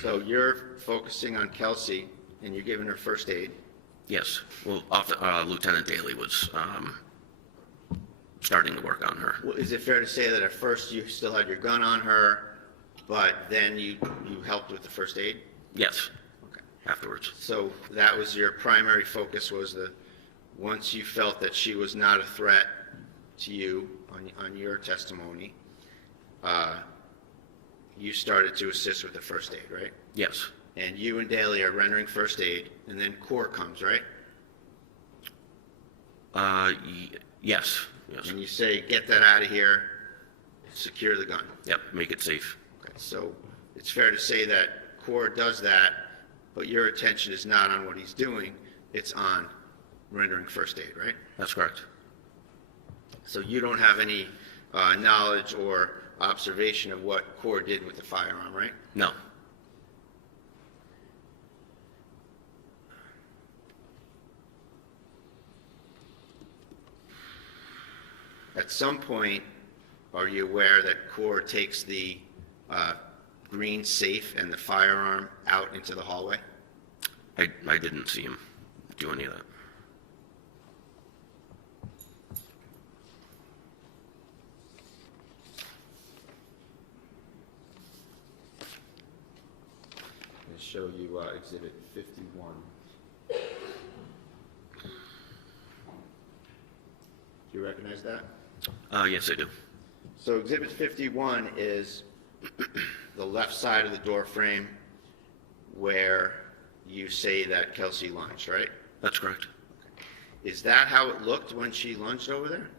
So you're focusing on Kelsey, and you're giving her first aid. Yes. Well, Lieutenant Daly was starting to work on her. Well, is it fair to say that at first you still had your gun on her, but then you helped with the first aid? Yes. Okay. Afterwards. So that was your primary focus, was once you felt that she was not a threat to you on your testimony, you started to assist with the first aid, right? Yes. And you and Daly are rendering first aid, and then Core comes, right? Yes. Yes. And you say, get that out of here, secure the gun. Yep. Make it safe. Okay, so it's fair to say that Core does that, but your attention is not on what he's doing, it's on rendering first aid, right? That's correct. So you don't have any knowledge or observation of what Core did with the firearm, right? No. At some point, are you aware that Core takes the green safe and the firearm out into the hallway? I didn't see him do any of that. I'll show you Exhibit 51. Do you recognize that? Yes, I do. So Exhibit 51 is the left side of the door frame where you say that Kelsey lunged, right? That's correct. Is that how it looked when she lunged over there?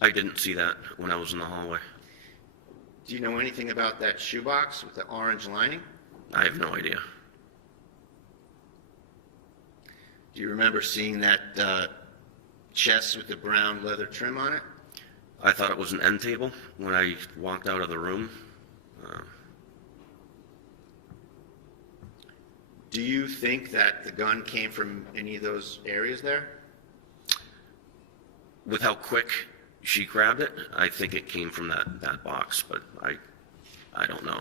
I didn't see that when I was in the hallway. Do you know anything about that shoebox with the orange lining? I have no idea. Do you remember seeing that chest with the brown leather trim on it? I thought it was an end table when I walked out of the room. Do you think that the gun came from any of those areas there? With how quick she grabbed it, I think it came from that box, but I don't know.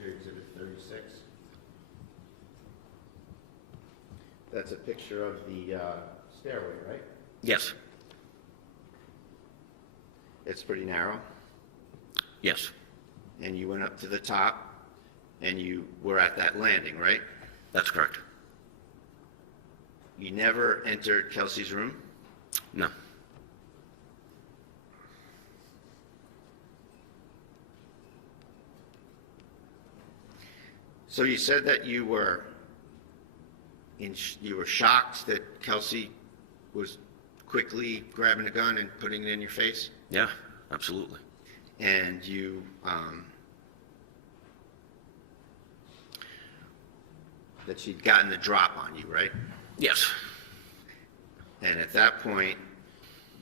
Here's Exhibit 36. That's a picture of the stairway, right? Yes. It's pretty narrow. Yes. And you went up to the top, and you were at that landing, right? That's correct. You never entered Kelsey's room? No. So you said that you were shocked that Kelsey was quickly grabbing a gun and putting it in your face? Yeah, absolutely. And you that she'd gotten the drop on you, right? Yes. And at that point,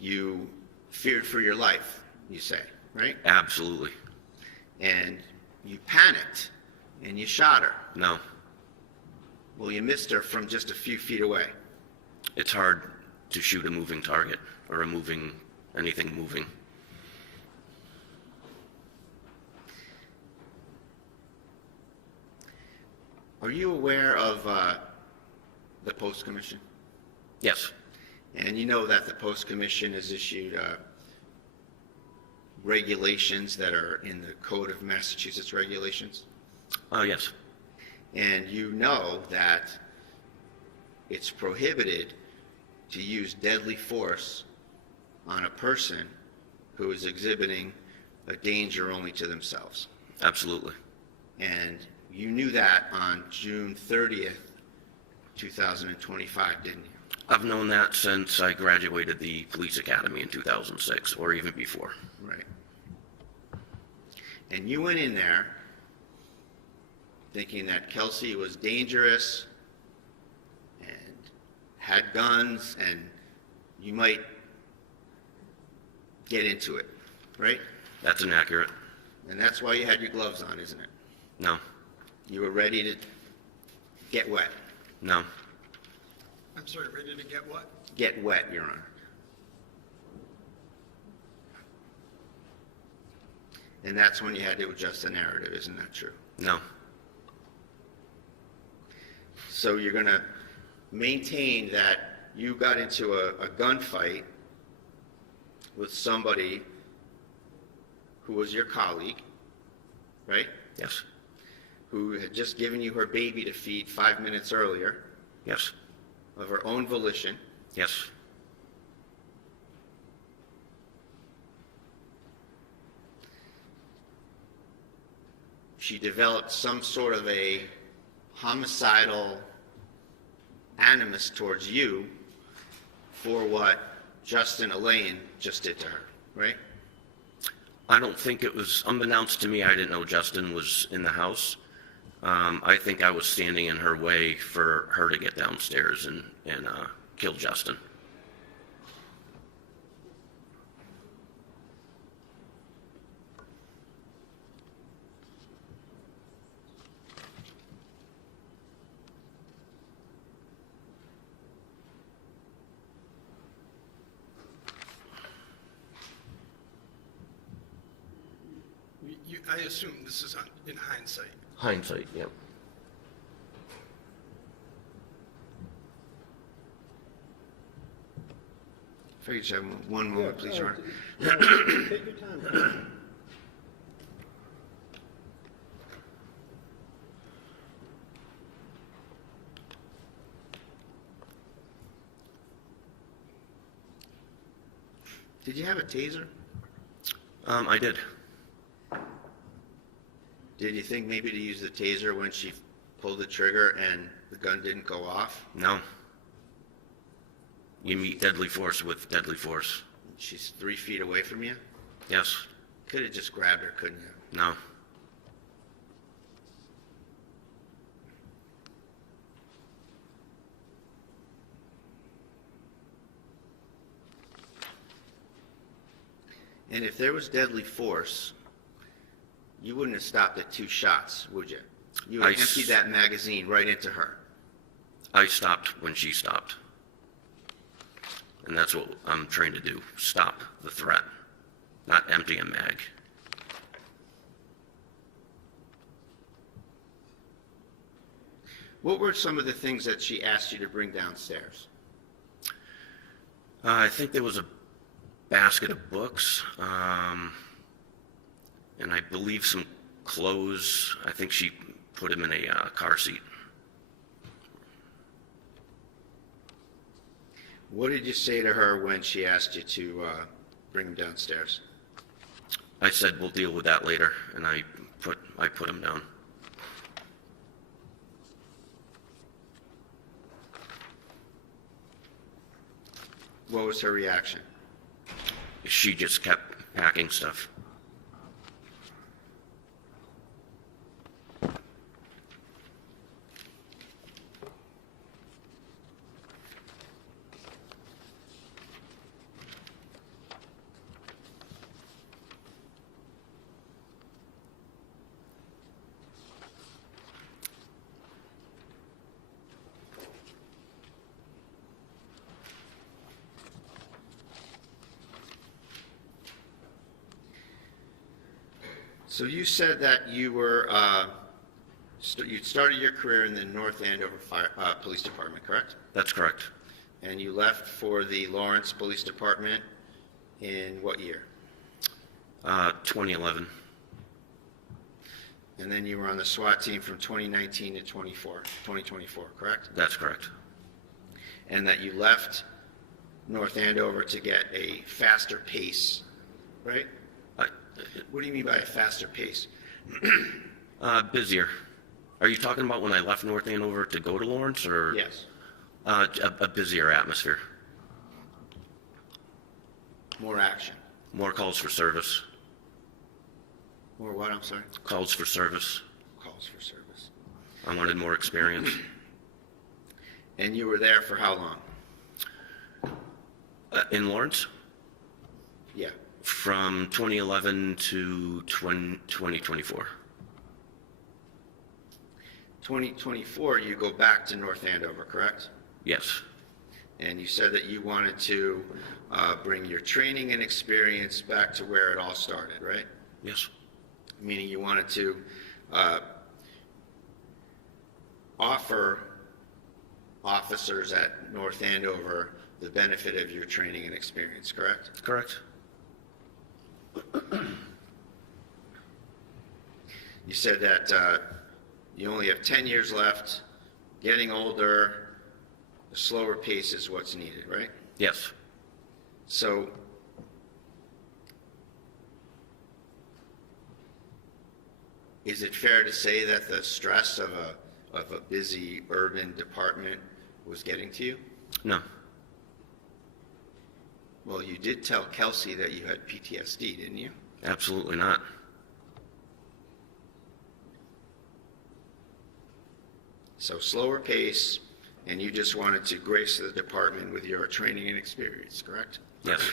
you feared for your life, you say, right? Absolutely. And you panicked, and you shot her. No. Well, you missed her from just a few feet away. It's hard to shoot a moving target or anything moving. Are you aware of the Post Commission? Yes. And you know that the post-commission has issued regulations that are in the Code of Massachusetts Regulations. Yes. And you know that it's prohibited to use deadly force on a person who is exhibiting a danger only to themselves. Absolutely. And you knew that on June 30th, 2025, didn't you? I've known that since I graduated the police academy in 2006, or even before. Right. And you went in there thinking that Kelsey was dangerous and had guns and you might get into it, right? That's inaccurate. And that's why you had your gloves on, isn't it? No. You were ready to get wet. No. I'm sorry, ready to get what? Get wet, Your Honor. And that's when you had to adjust the narrative, isn't that true? No. So you're going to maintain that you got into a gunfight with somebody who was your colleague, right? Yes. Who had just given you her baby to feed 5 minutes earlier Yes. of her own volition. Yes. She developed some sort of a homicidal animus towards you for what Justin Elaine just did to her, right? I don't think it was, unbeknownst to me, I didn't know Justin was in the house. I think I was standing in her way for her to get downstairs and kill Justin. I assume this is in hindsight. Hindsight, yep. If I could just have one moment, please, Your Honor. Take your time. Did you have a taser? I did. Did you think maybe to use the taser when she pulled the trigger and the gun didn't go off? No. You meet deadly force with deadly force. She's 3 feet away from you? Yes. Could have just grabbed her, couldn't you? No. And if there was deadly force, you wouldn't have stopped at 2 shots, would you? You would have emptied that magazine right into her. I stopped when she stopped. And that's what I'm trying to do, stop the threat, not empty a mag. What were some of the things that she asked you to bring downstairs? I think there was a basket of books, and I believe some clothes. I think she put him in a car seat. What did you say to her when she asked you to bring him downstairs? I said, we'll deal with that later, and I put him down. What was her reaction? She just kept packing stuff. So you said that you were, you'd started your career in the North Andover Police Department, correct? That's correct. And you left for the Lawrence Police Department in what year? 2011. And then you were on the SWAT team from 2019 to 2024, correct? That's correct. And that you left North Andover to get a faster pace, right? What do you mean by a faster pace? Busier. Are you talking about when I left North Andover to go to Lawrence, or? Yes. A busier atmosphere. More action. More calls for service. More what, I'm sorry? Calls for service. Calls for service. I wanted more experience. And you were there for how long? In Lawrence? Yeah. From 2011 to 2024. 2024, you go back to North Andover, correct? Yes. And you said that you wanted to bring your training and experience back to where it all started, right? Yes. Meaning you wanted to offer officers at North Andover the benefit of your training and experience, correct? Correct. You said that you only have 10 years left, getting older, the slower pace is what's needed, right? Yes. So, is it fair to say that the stress of a busy urban department was getting to you? No. Well, you did tell Kelsey that you had PTSD, didn't you? Absolutely not. So slower pace, and you just wanted to grace the department with your training and experience, correct? Yes. Is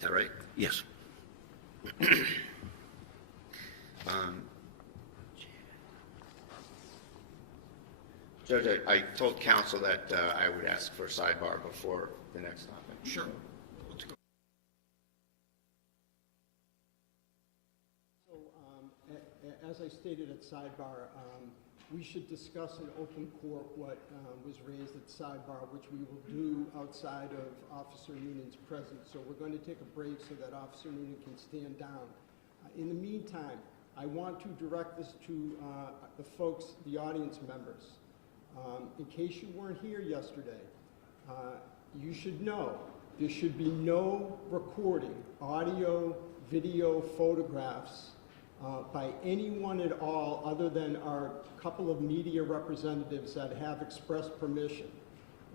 that right? Yes. Judge, I told counsel that I would ask for a sidebar before the next topic. Sure. So, as I stated at sidebar, we should discuss in open court what was raised at sidebar, which we will do outside of Officer Noonan's presence. So we're going to take a break so that Officer Noonan can stand down. In the meantime, I want to direct this to the folks, the audience members. In case you weren't here yesterday, you should know there should be no recording, audio, video, photographs by anyone at all other than our couple of media representatives that have expressed permission,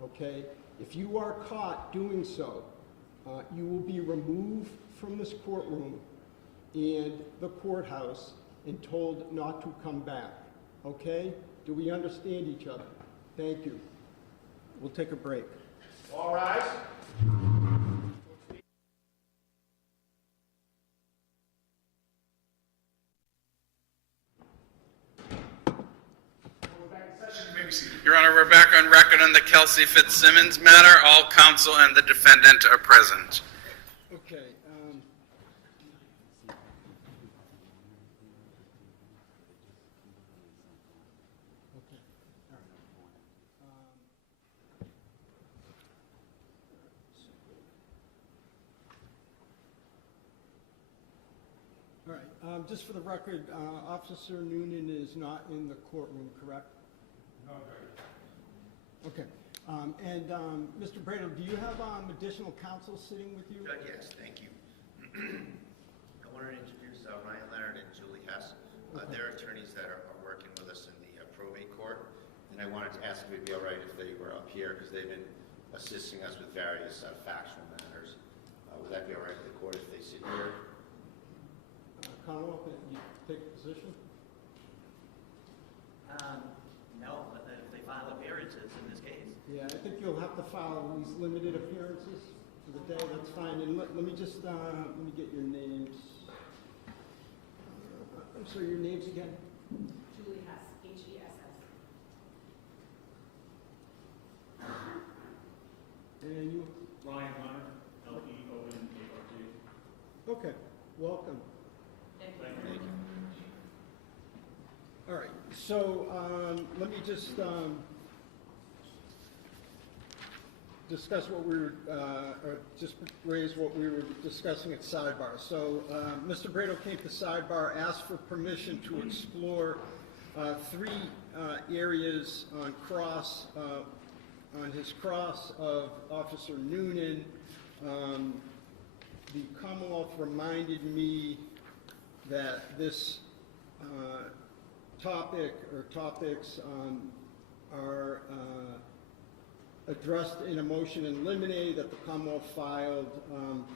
okay? If you are caught doing so, you will be removed from this courtroom and the courthouse and told not to come back, okay? Do we understand each other? Thank you. We'll take a break. All rise. Your Honor, we're back on record on the Kelsey Fitzsimmons matter. All counsel and the defendant are present. Okay. All right. Just for the record, Officer Noonan is not in the courtroom, correct? No, Okay. Mr. Bradl, do you have additional counsel sitting with you? Judge, yes, thank you. I want to introduce Ryan Leonard and Julie Hess. They're attorneys that are working with us in the probate court, and I wanted to ask if it would be all right if they were up here because they've been assisting us with various factual matters. Would that be all right with the court if they sit here? Conwell, you take a position? No, but if they file appearances in this case. Yeah, I think you'll have to file these limited appearances for the day. That's fine. And let me just let me get your names. I'm sorry, your names again? Julie Hess, H-E-S-S. And you? Ryan Leonard, L-E-O-N-A-R-D. Okay. Welcome. Thank you. Thank you. All right. So let me just discuss what we were, or just raise what we were discussing at sidebar. So, Mr. Bradl came to sidebar, asked for permission to explore three areas on his cross of Officer Noonan. The Commonwealth reminded me that this topic or topics are addressed in a motion in limine that the Commonwealth filed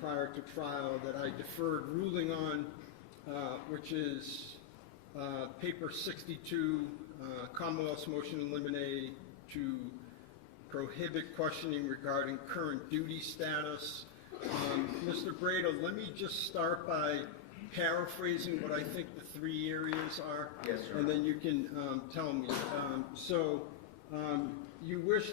prior to trial that I deferred ruling on, which is paper 62, Commonwealth's motion in limine to prohibit questioning regarding current duty status. Mr. Bradl, let me just start by paraphrasing what I think the three areas are. Yes, sir. And then you can tell me. You wish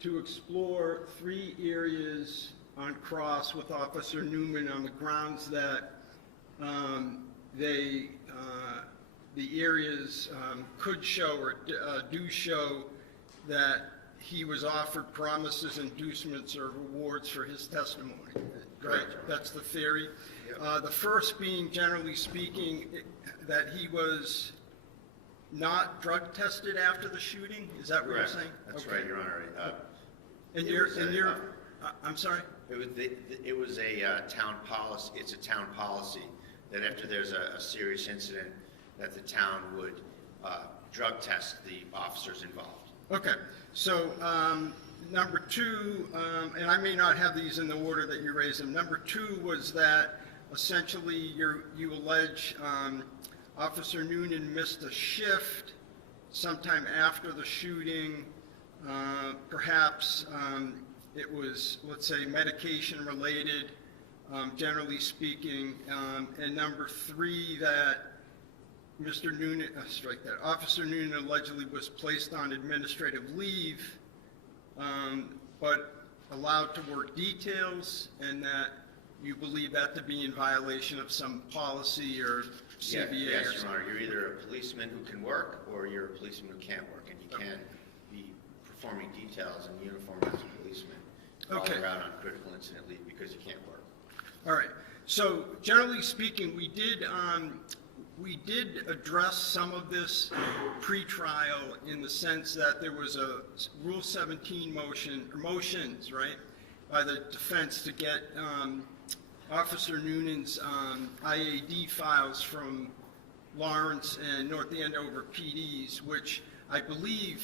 to explore three areas on cross with Officer Noonan on the grounds that the areas could show or do show that he was offered promises, inducements, or rewards for his testimony. Right? That's the theory. Yep. The first being, generally speaking, that he was not drug tested after the shooting. Is that what you're saying? That's Okay. right, Your Honor. I'm sorry? It was a town policy. It's a town policy that after there's a serious incident, that the town would drug test the officers involved. Okay, so number two, and I may not have these in the order that you raised them. Number two was that essentially you allege Officer Noonan missed a shift sometime after the shooting. Perhaps it was, let's say, medication related, generally speaking. And number three, that Mr. Noonan, Officer Noonan allegedly was placed on administrative leave, but allowed to work details, and that you believe that to be in violation of some policy or CBA. Yes, or Your something. Honor. You're either a policeman who can work, or you're a policeman who can't work, and you can't be performing details in uniform as a policeman while Okay. you're out on critical incident leave because you can't work. All right. So generally speaking, we did address some of this pre-trial in the sense that there was a Rule 17 motion, or motions, right, by the defense to get Officer Noonan's IAD files from Lawrence and North Andover PDs, which I believe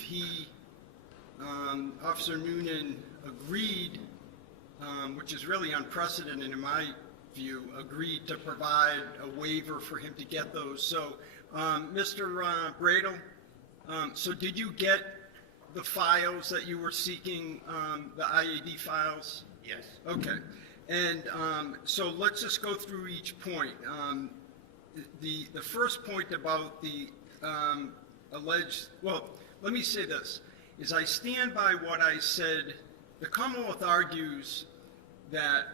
Officer Noonan agreed, which is really unprecedented in my view, agreed to provide a waiver for him to get those. So, Mr. Bradl, so did you get the files that you were seeking, the IAD files? Yes. Okay. And so let's just go through each point. The first point about the alleged, well, let me say this, is I stand by what I said. The Commonwealth argues that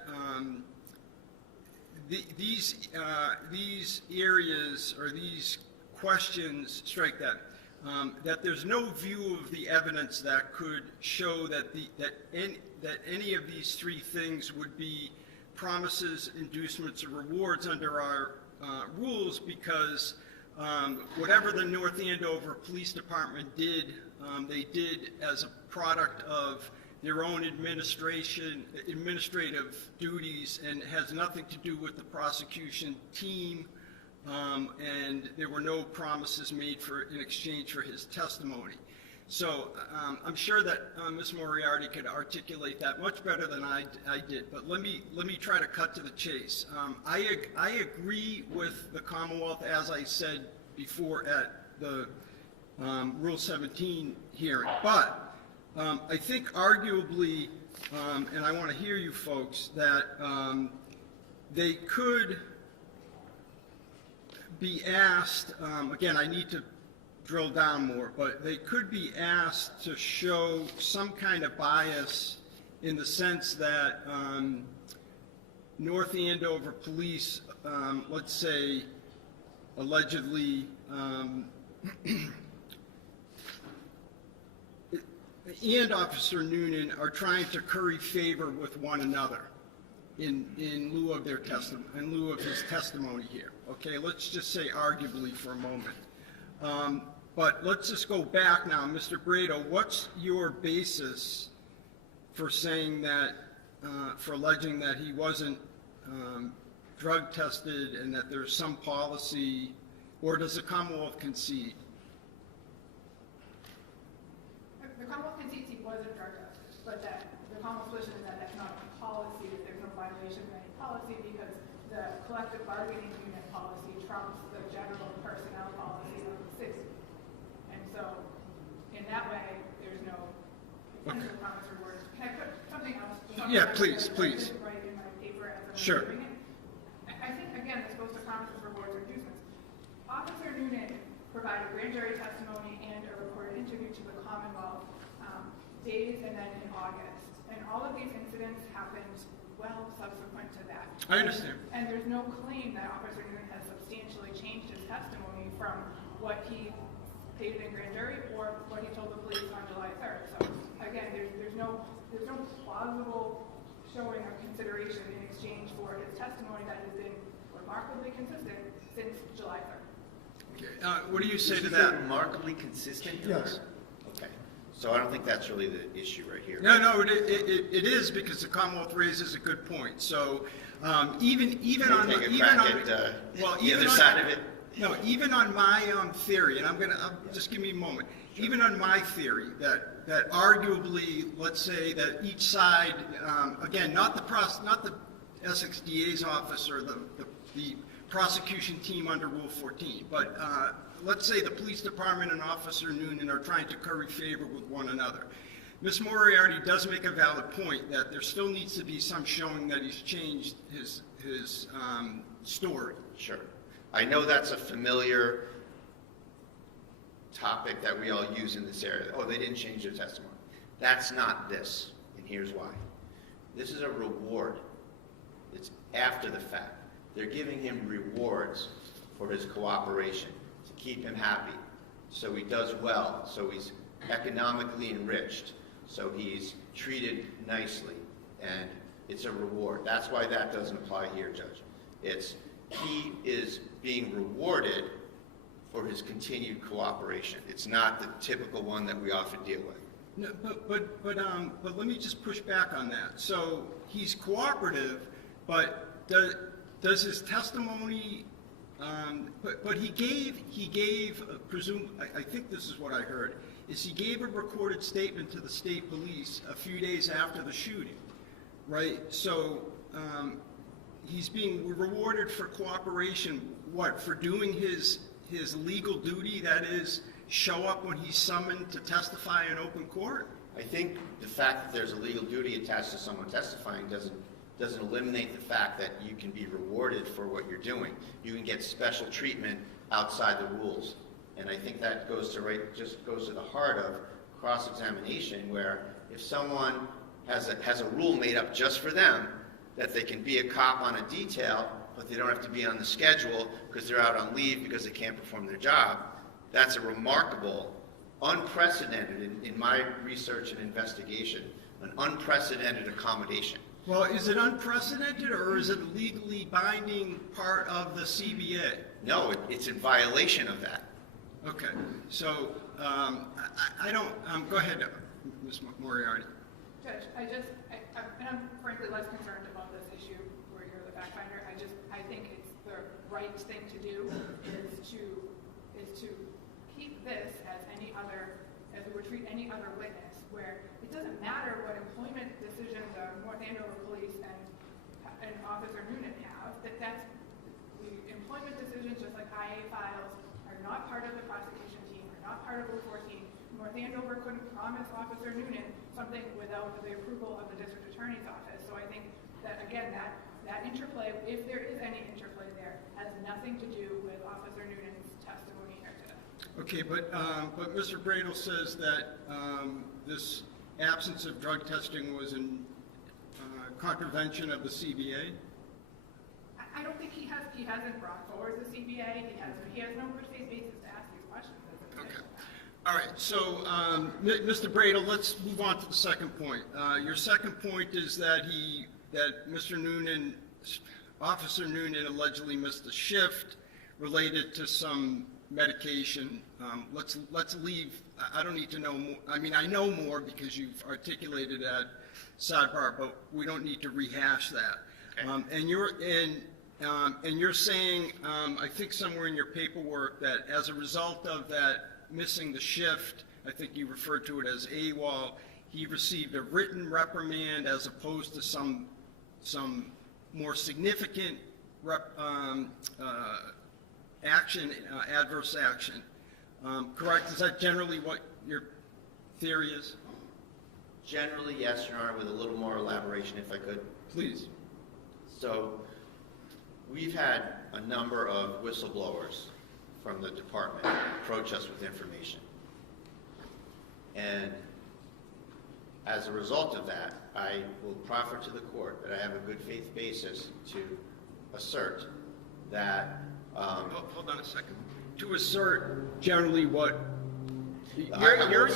these areas or these questions, strike that, that there's no view of the evidence that could show that any of these three things would be promises, inducements, or rewards under our rules, because whatever the North Andover Police Department did, they did as a product of their own administrative duties, and has nothing to do with the prosecution team, and there were no promises made in exchange for his testimony. So I'm sure that Ms. Moriarty could articulate that much better than I did, but let me try to cut to the chase. I agree with the Commonwealth, as I said before at the Rule 17 hearing, but I think arguably, and I want to hear you folks, that they could be asked, again, I need to drill down more, but they could be asked to show some kind of bias in the sense that North Andover Police, let's say, allegedly, and Officer Noonan are trying to curry favor with one another in lieu of in lieu of his testimony here. Okay, let's just say arguably for a moment. But let's just go back now, Mr. Bradl. What's your basis for saying that, for alleging that he wasn't drug tested and that there's some policy, or does the Commonwealth concede? The Commonwealth concedes he wasn't drug tested, but that the Commonwealth's position is that that's not a policy, that there's no violation of any policy because the collective bargaining unit policy trumps the general personnel policy of the city. And so, in that way, there's no potential promise reward. Can I put something else? Yeah, please. I didn't write in my paper as I was doing it. I think, again, this goes to promises, rewards, or inducements. Officer Noonan provided grand jury testimony and a recorded interview to the Commonwealth days and then in August. And all of these incidents happened well subsequent to that. I understand. And there's no claim that Officer Noonan has substantially changed his testimony from what he stated in grand jury or what he told the police on July 3rd. So again, there's no plausible showing of consideration in exchange for his testimony that has been remarkably consistent since July 3rd. Okay. What do you say to Is that? remarkably consistent? Yes. Okay. So I don't think that's really the issue right here. No, it is, because the Commonwealth raises a good point. So even on Take a even crack on at well, the even other on, side of it. No, even on my theory, and just give me a moment. Sure. Even on my theory that arguably, let's say that each side, again, not the Essex DA's office or the prosecution team under Rule 14, but let's say the police department and Officer Noonan are trying to curry favor with one another. Ms. Moriarty does make a valid point that there still needs to be some showing that he's changed his story. Sure. I know that's a familiar topic that we all use in this area. Oh, they didn't change their testimony. That's not this, and here's why. This is a reward. It's after the fact. They're giving him rewards for his cooperation to keep him happy, so he does well, so he's economically enriched, so he's treated nicely, and it's a reward. That's why that doesn't apply here, Judge. He is being rewarded for his continued cooperation. It's not the typical one that we often deal with. No, but let me just push back on that. So he's cooperative, but does his testimony? But he gave I think this is what I heard, is he gave a recorded statement to the state police a few days after the shooting, right? So he's being rewarded for cooperation. What, for doing his legal duty? That is, show up when he's summoned to testify in open court? I think the fact that there's a legal duty attached to someone testifying doesn't eliminate the fact that you can be rewarded for what you're doing. You can get special treatment outside the rules. And I think that goes to the heart of cross-examination, where if someone has a rule made up just for them, that they can be a cop on a detail, but they don't have to be on the schedule because they're out on leave because they can't perform their job, that's a remarkable, unprecedented, in my research and investigation, an unprecedented accommodation. Well, is it unprecedented, or is it a legally binding part of the CBA? No, it's in violation of that. Okay, so I don't, go ahead, Ms. Moriarty. Judge, and I'm frankly less concerned about this issue where you're the fact finder. I think it's the right thing to do is to keep this as any other, as we would treat any other witness, where it doesn't matter what employment decisions North Andover Police and Officer Noonan have, that's the employment decisions, just like IA files, are not part of the prosecution team, are not part of Rule 14. North Andover couldn't promise Officer Noonan something without the approval of the district attorney's office. So I think that, again, that interplay, if there is any interplay there, has nothing to do with Officer Noonan's testimony here today. Okay, but Mr. Bradl says that this absence of drug testing was in contravention of the CBA? I don't think he hasn't brought forward the CBA. He has no good faith basis to ask these questions. Okay. All right, so, Mr. Bradl, let's move on to the second point. Your second point is that Mr. Noonan, Officer Noonan allegedly missed a shift related to some medication. Let's leave, I don't need to know more. I mean, I know more because you've articulated at sidebar, but we don't need to rehash that. Okay. And you're saying, I think somewhere in your paperwork, that as a result of that missing the shift, I think you referred to it as AWOL, he received a written reprimand as opposed to some more significant action, adverse action. Correct? Is that generally what your theory is? Generally, yes, Your Honor, with a little more elaboration if I could. Please. So, we've had a number of whistleblowers from the department approach us with information. And as a result of that, I will proffer to the court that I have a good faith basis to assert that... Hold on a second. To assert generally what... Your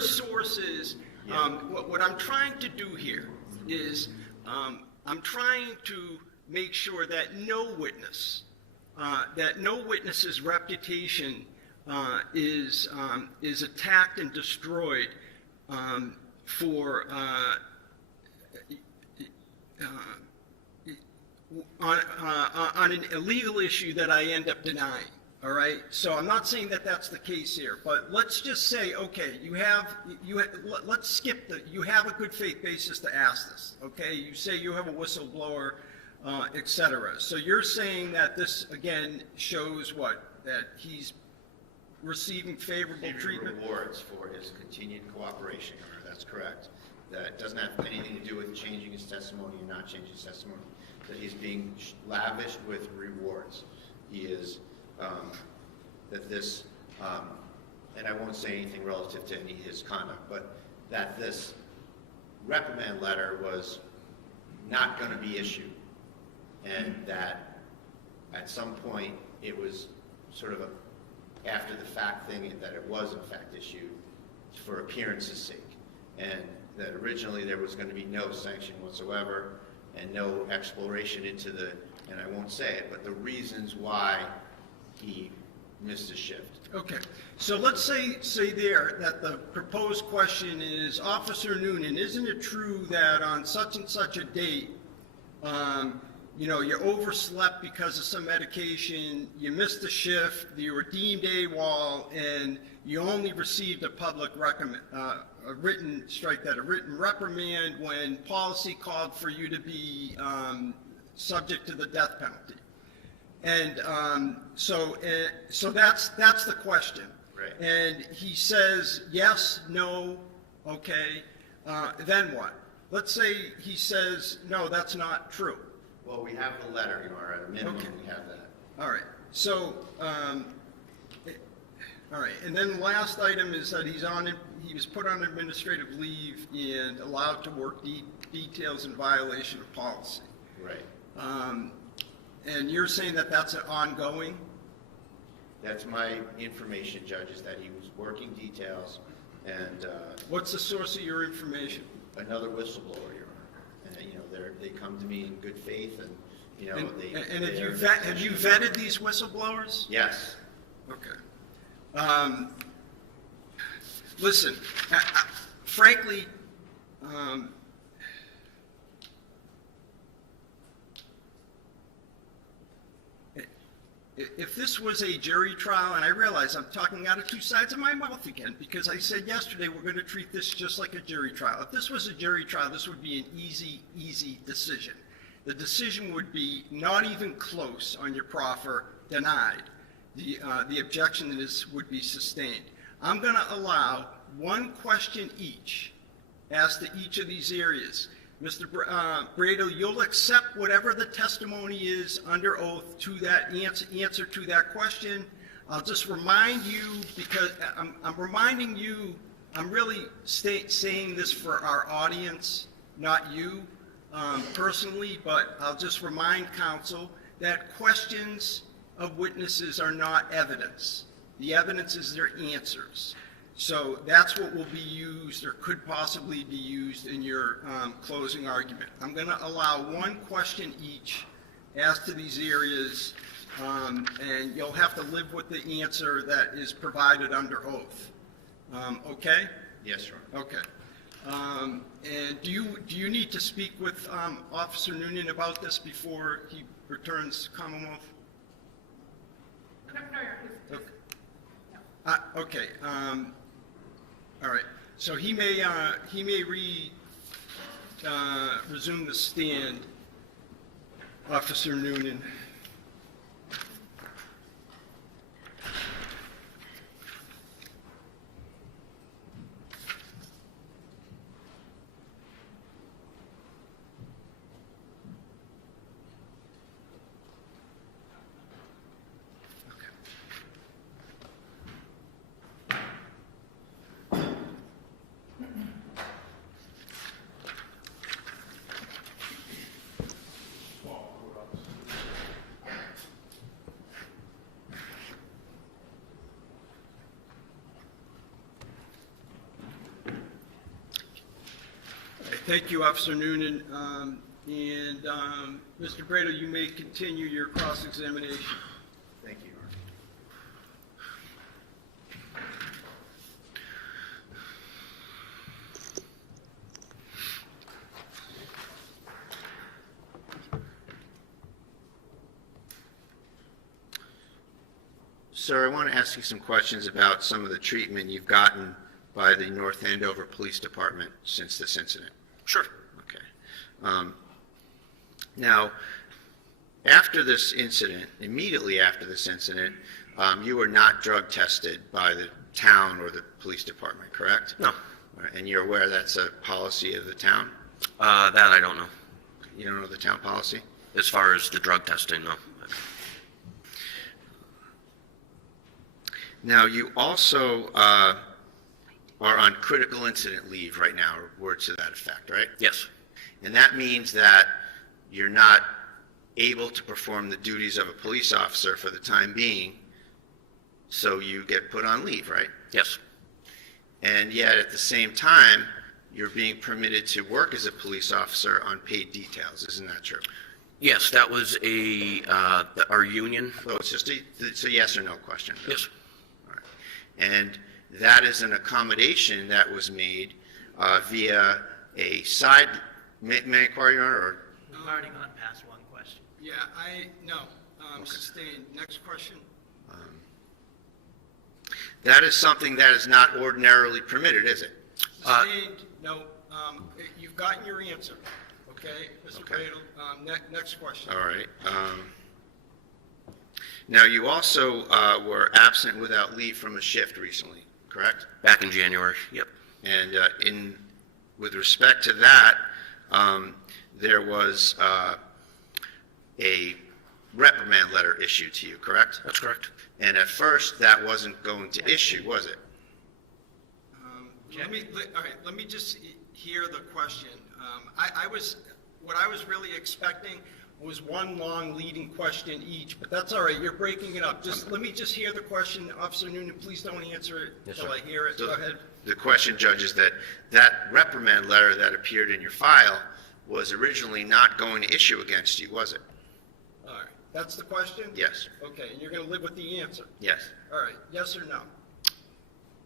sources... Yeah. What I'm trying to do here is I'm trying to make sure that no witness's reputation is attacked and destroyed for on an illegal issue that I end up denying. All right. So I'm not saying that that's the case here, but let's just say, okay, let's skip you have a good faith basis to ask this. Okay. You say you have a whistleblower, et cetera. So you're saying that this again shows what? That he's receiving favorable treatment? Rewards for his continued cooperation, Your Honor. That's correct. That doesn't have anything to do with changing his testimony or not changing his testimony. That he's being lavished with rewards. He is, that this, and I won't say anything relative to any of his conduct, but that this reprimand letter was not going to be issued, and that at some point it was sort of a after the fact thing, that it was in fact issued for appearance's sake, and that originally there was going to be no sanction whatsoever and no exploration into the, and I won't say it, but the reasons why he missed a shift. Okay, so let's say there that the proposed question is, Officer Noonan, isn't it true that on such and such a date, you overslept because of some medication, you missed a shift, you were deemed AWOL, and you only received a public a written reprimand when policy called for you to be subject to the death penalty. And so that's the question. Right. And he says yes, no, okay. Then what? Let's say he says no, that's not true. Well, we have the letter, Your Honor. At a minimum, Okay. we have that. All right. So, all right. And then the last item is that he was put on administrative leave and allowed to work details in violation of policy. Right. And you're saying that that's an ongoing? That's my information, Judge, is that he was working details, and What's the source of your information? another whistleblower, Your Honor. And they come to me in good faith, and And have you vetted these whistleblowers? Yes. Okay. Listen, frankly, if this was a jury trial, and I realize I'm talking out of two sides of my mouth again, because I said yesterday we're going to treat this just like a jury trial. If this was a jury trial, this would be an easy decision. The decision would be not even close on your proffer, denied. The objection to this would be sustained. I'm going to allow one question each as to each of these areas. Mr. Bradl, you'll accept whatever the testimony is under oath to that answer to that question. I'll just remind you, because I'm reminding you, I'm really saying this for our audience, not you personally, but I'll just remind counsel that questions of witnesses are not evidence. The evidence is their answers. So that's what will be used or could possibly be used in your closing argument. I'm going to allow one question each as to these areas, and you'll have to live with the answer that is provided under oath. Okay? Yes, Your Honor. Okay. And do you need to speak with Officer Noonan about this before he returns Commonwealth? No, Your Honor. Okay. All right. So he may resume the stand, Officer Noonan. Thank you, Officer Noonan. Mr. Bradl, you may continue your cross-examination. Thank you, Your Honor. Sir, I want to ask you some questions about some of the treatment you've gotten by the North Andover Police Department since this incident. Sure. Okay. Now, after this incident, immediately after this incident, you were not drug tested by the town or the police department, correct? No. All right, and you're aware that's a policy of the town? That I don't know. You don't know the town policy? As far as the drug testing, no. Now, you also are on critical incident leave right now, or words to that effect, right? Yes. And that means that you're not able to perform the duties of a police officer for the time being, so you get put on leave, right? Yes. And yet, at the same time, you're being permitted to work as a police officer on paid details. Isn't that true? Yes, that was our union. So it's just it's a yes or no question. Yes. All right. And that is an accommodation that was made via a side, may I inquire, Your Honor, or? We've already gone past one question. Yeah, sustained. Next question. That is something that is not ordinarily permitted, is it? Sustained, no. You've gotten your answer. Okay, Mr. Okay. Bradl, next question. All right. Now, you also were absent without leave from a shift recently, correct? Back in January, yep. And with respect to that, there was a reprimand letter issued to you, correct? That's correct. And at first, that wasn't going to issue, was it? Let me just hear the question. What I was really expecting was one long leading question each, but that's all right. You're breaking it up. Let me just hear the question. Officer Noonan, please don't answer it until I hear it. So Go ahead. The question, Judge, is that reprimand letter that appeared in your file was originally not going to issue against you, was it? All right. That's the question? Yes. Okay, and you're going to live with the answer? Yes. All right. Yes or no?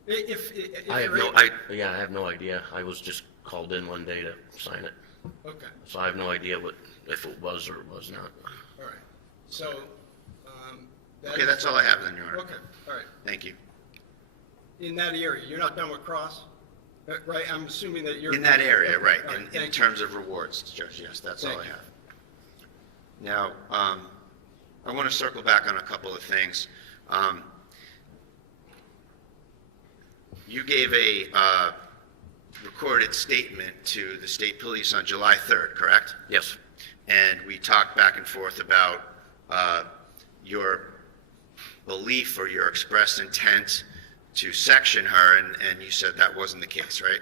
If I have no idea. I was just called in one day to sign it. Okay. So I have no idea if it was or was not. All right. So. Okay, that's all I have then, Your Honor. Okay. All right. Thank you. In that area, you're not done with cross? Right? I'm assuming that you're. In that area, right. All right, In thank terms of rewards, Judge, yes, that's all I have. Now, I want to circle back on a couple of things. You gave a recorded statement to the state police on July 3rd, correct? Yes. And we talked back and forth about your belief or your expressed intent to section her, and you said that wasn't the case, right?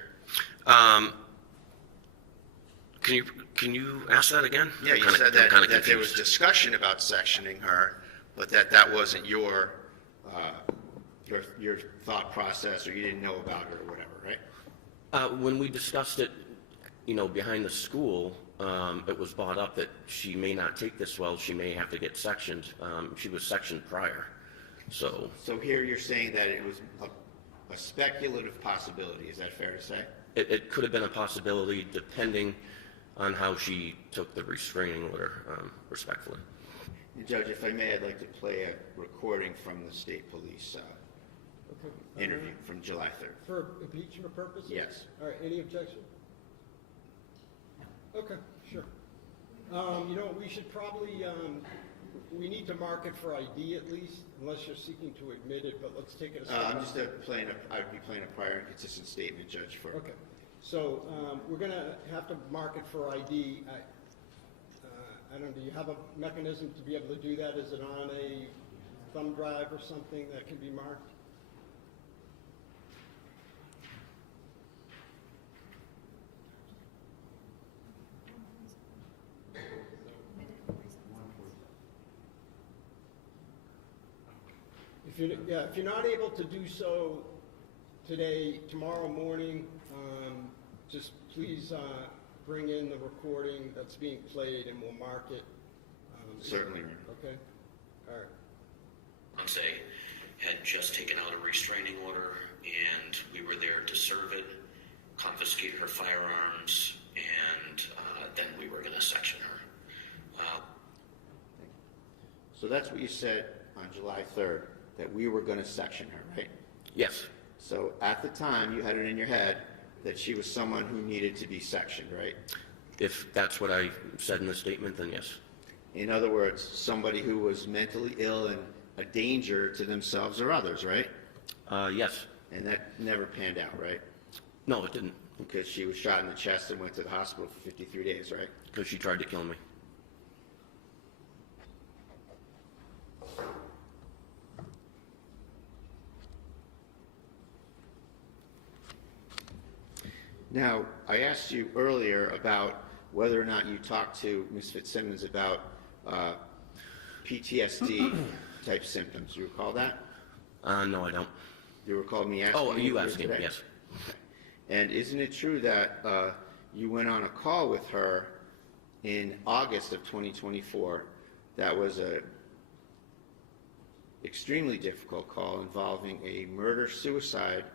Can you ask that again? Yeah, you said that there was discussion about sectioning her, but that wasn't your your thought process, or you didn't know about it or whatever, right? When we discussed it, behind the school, it was brought up that she may not take this well. She may have to get sectioned. She was sectioned prior, so. So here you're saying that it was a speculative possibility. Is that fair to say? It could have been a possibility depending on how she took the restraining order, respectfully. Judge, if I may, I'd like to play a recording from the state police interview from July 3rd. For impeachment purposes? Yes. All right, any objection? Okay, sure. We should probably, we need to mark it for ID at least, unless you're seeking to admit it, but let's take it a step. I'm just I'd be playing a prior inconsistent statement, Judge, for. Okay, so we're going to have to mark it for ID. I don't know, do you have a mechanism to be able to do that? Is it on a thumb drive or something that can be marked? If you're not able to do so today, tomorrow morning, just please bring in the recording that's being played and we'll mark it. Certainly. Okay? All right. Once had just taken out a restraining order, and we were there to serve it, confiscate her firearms, and then we were going to section her. So that's what you said on July 3rd, that we were going to section her, right? Yes. So at the time, you had it in your head that she was someone who needed to be sectioned, right? If that's what I said in the statement, then yes. In other words, somebody who was mentally ill and a danger to themselves or others, right? Yes. And that never panned out, right? No, it didn't. Because she was shot in the chest and went to the hospital for 53 days, right? Because she tried to kill me. Now, I asked you earlier about whether or not you talked to Ms. Fitzsimmons about PTSD type symptoms. You recall that? No, I don't. You recall me asking? Oh, you asking? today? Yes. Okay. And isn't it true that you went on a call with her in August of 2024? That was a extremely difficult call involving a murder-suicide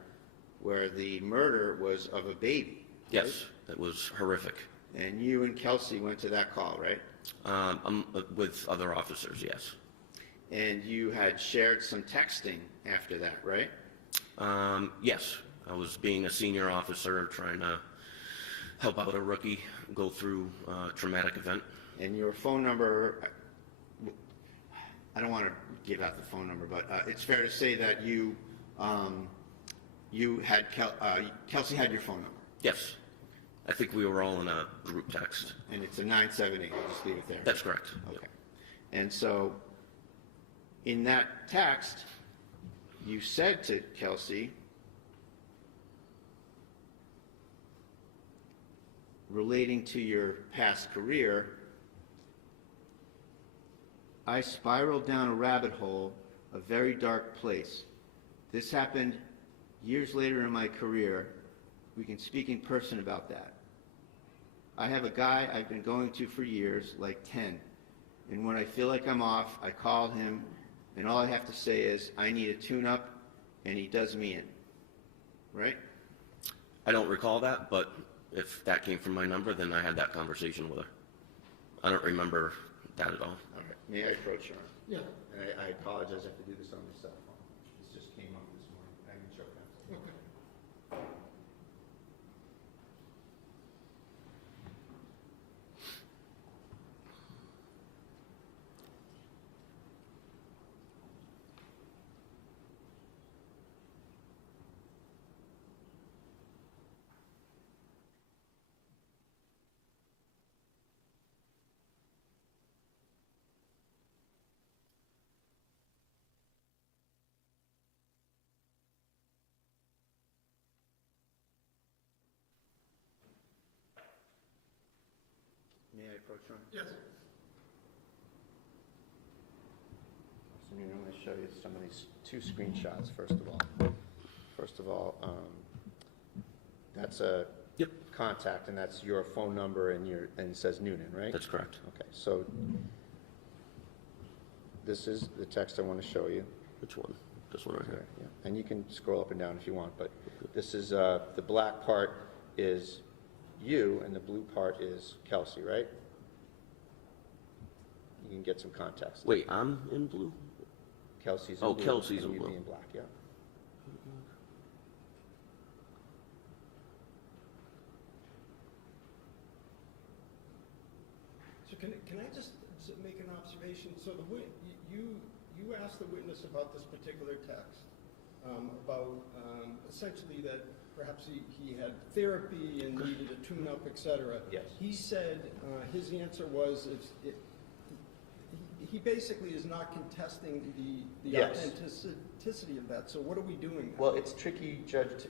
where the murder was of a baby. Yes, right? that was horrific. And you and Kelsey went to that call, right? With other officers, yes. And you had shared some texting after that, right? Yes. I was being a senior officer trying to help out a rookie go through a traumatic event. And your phone number, I don't want to give out the phone number, but it's fair to say that you had, Kelsey had your phone number. Yes. I think we were all in a group text. And it's a 978, I'll just leave it there. That's correct. Okay. And so in that text, you said to Kelsey, relating to your past career, I spiraled down a rabbit hole, a very dark place. This happened years later in my career. We can speak in person about that. I have a guy I've been going to for years, like 10. And when I feel like I'm off, I call him, and all I have to say is, I need a tune-up, and he does me in. Right? I don't recall that, but if that came from my number, then I had that conversation with her. I don't remember that at all. All right. May I approach her? Yeah. And I apologize, I have to do this on my cell phone. This just came up this morning. I can choke out. Okay. May I approach her? Yes. Noonan, I'm going to show you some of these two screenshots, first of all. First of all, that's a Yep. contact, and that's your phone number, and it says Noonan, right? That's correct. Okay, so this is the text I want to show you. Which one? This one right here. Yeah. And you can scroll up and down if you want, but this is, the black part is you, and the blue part is Kelsey, right? You can get some context. Wait, I'm in blue? Kelsey's in Oh, blue. Kelsey's and in you'd blue. be in black, yeah. So can I just make an observation? So you asked the witness about this particular text, about essentially that perhaps he had therapy and needed a tune-up, et cetera. Yes. He said his answer was he basically is not contesting the Yes. authenticity of that. So what are we doing now? Well, it's tricky, Judge,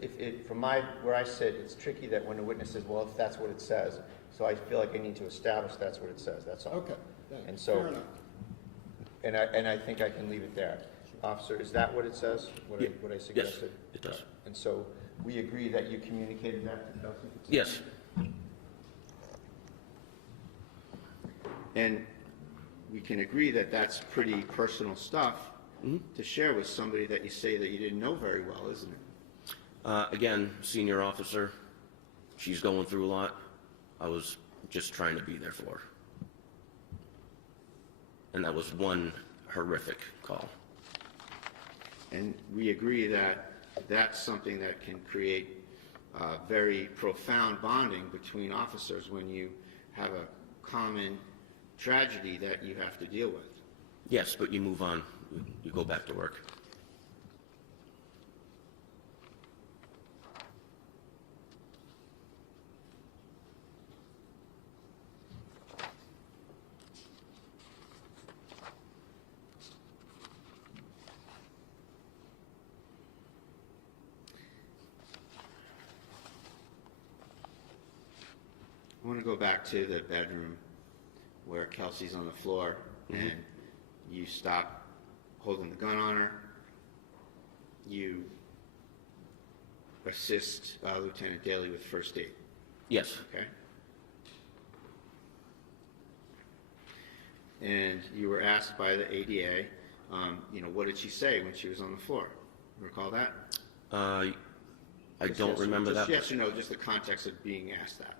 from where I sit, it's tricky that when a witness says, well, if that's what it says, so I feel like I need to establish that's what it says, that's all. Okay, thanks. And so- Fair enough. And I think I can leave it there. Officer, is that what it says, what I suggested? It does. And so we agree that you communicated that to Kelsey? Yes. And we can agree that that's pretty personal stuff to share with somebody that you say that you didn't know very well, isn't it? Again, senior officer, she's going through a lot. I was just trying to be there for her. And that was one horrific call. And we agree that that's something that can create very profound bonding between officers when you have a common tragedy that you have to deal with. Yes, but you move on. You go back to work. I want to go back to the bedroom where Kelsey's on the floor and you stop holding the gun on her. You assist Lieutenant Daly with first aid, Yes. okay? And you were asked by the ADA, what did she say when she was on the floor? Recall that? I Just don't yes or- remember just that. Yes or no, just the context of being asked that.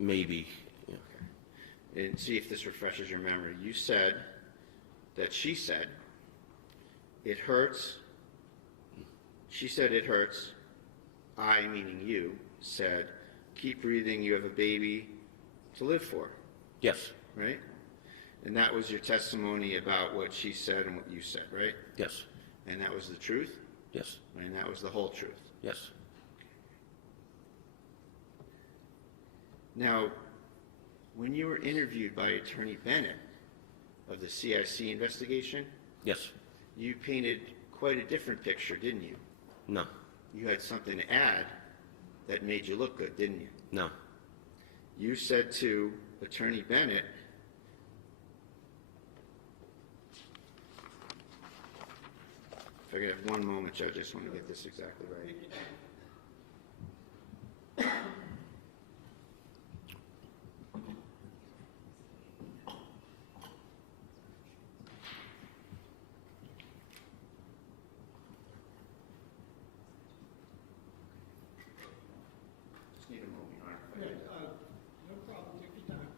Maybe. Yeah. Okay. And see if this refreshes your memory. You said that she said, it hurts. She said, it hurts. I, meaning you, said, keep breathing, you have a baby to live for, Yes. right? And that was your testimony about what she said and what you said, right? Yes. And that was the truth? Yes. And that was the whole truth? Yes. Now, when you were interviewed by Attorney Bennett of the CIC investigation, Yes. you painted quite a different picture, didn't you? No. You had something to add that made you look good, didn't you? No. You said to Attorney Bennett, if I could have one moment, Judge, I just want to get this exactly right. Just need a moment, all right? No problem, take your time.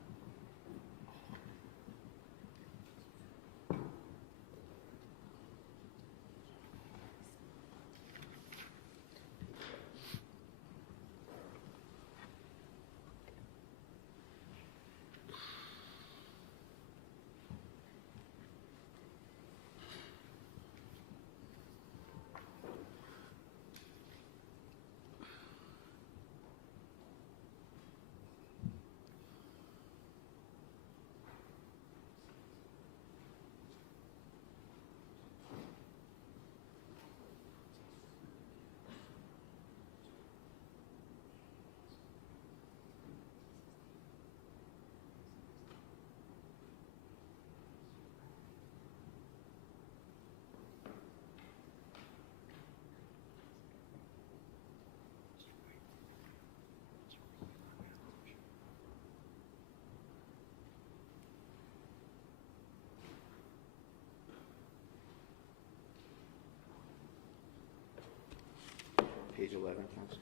Counsel?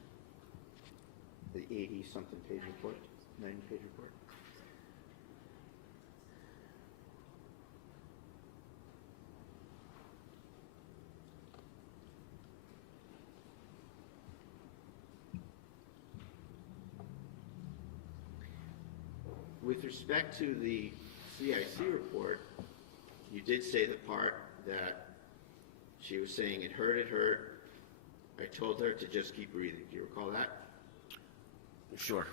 The 80-something page report, 90-page report? With respect to the CIC report, you did say the part that she was saying it hurt. I told her to just keep breathing. Do you recall that? Sure.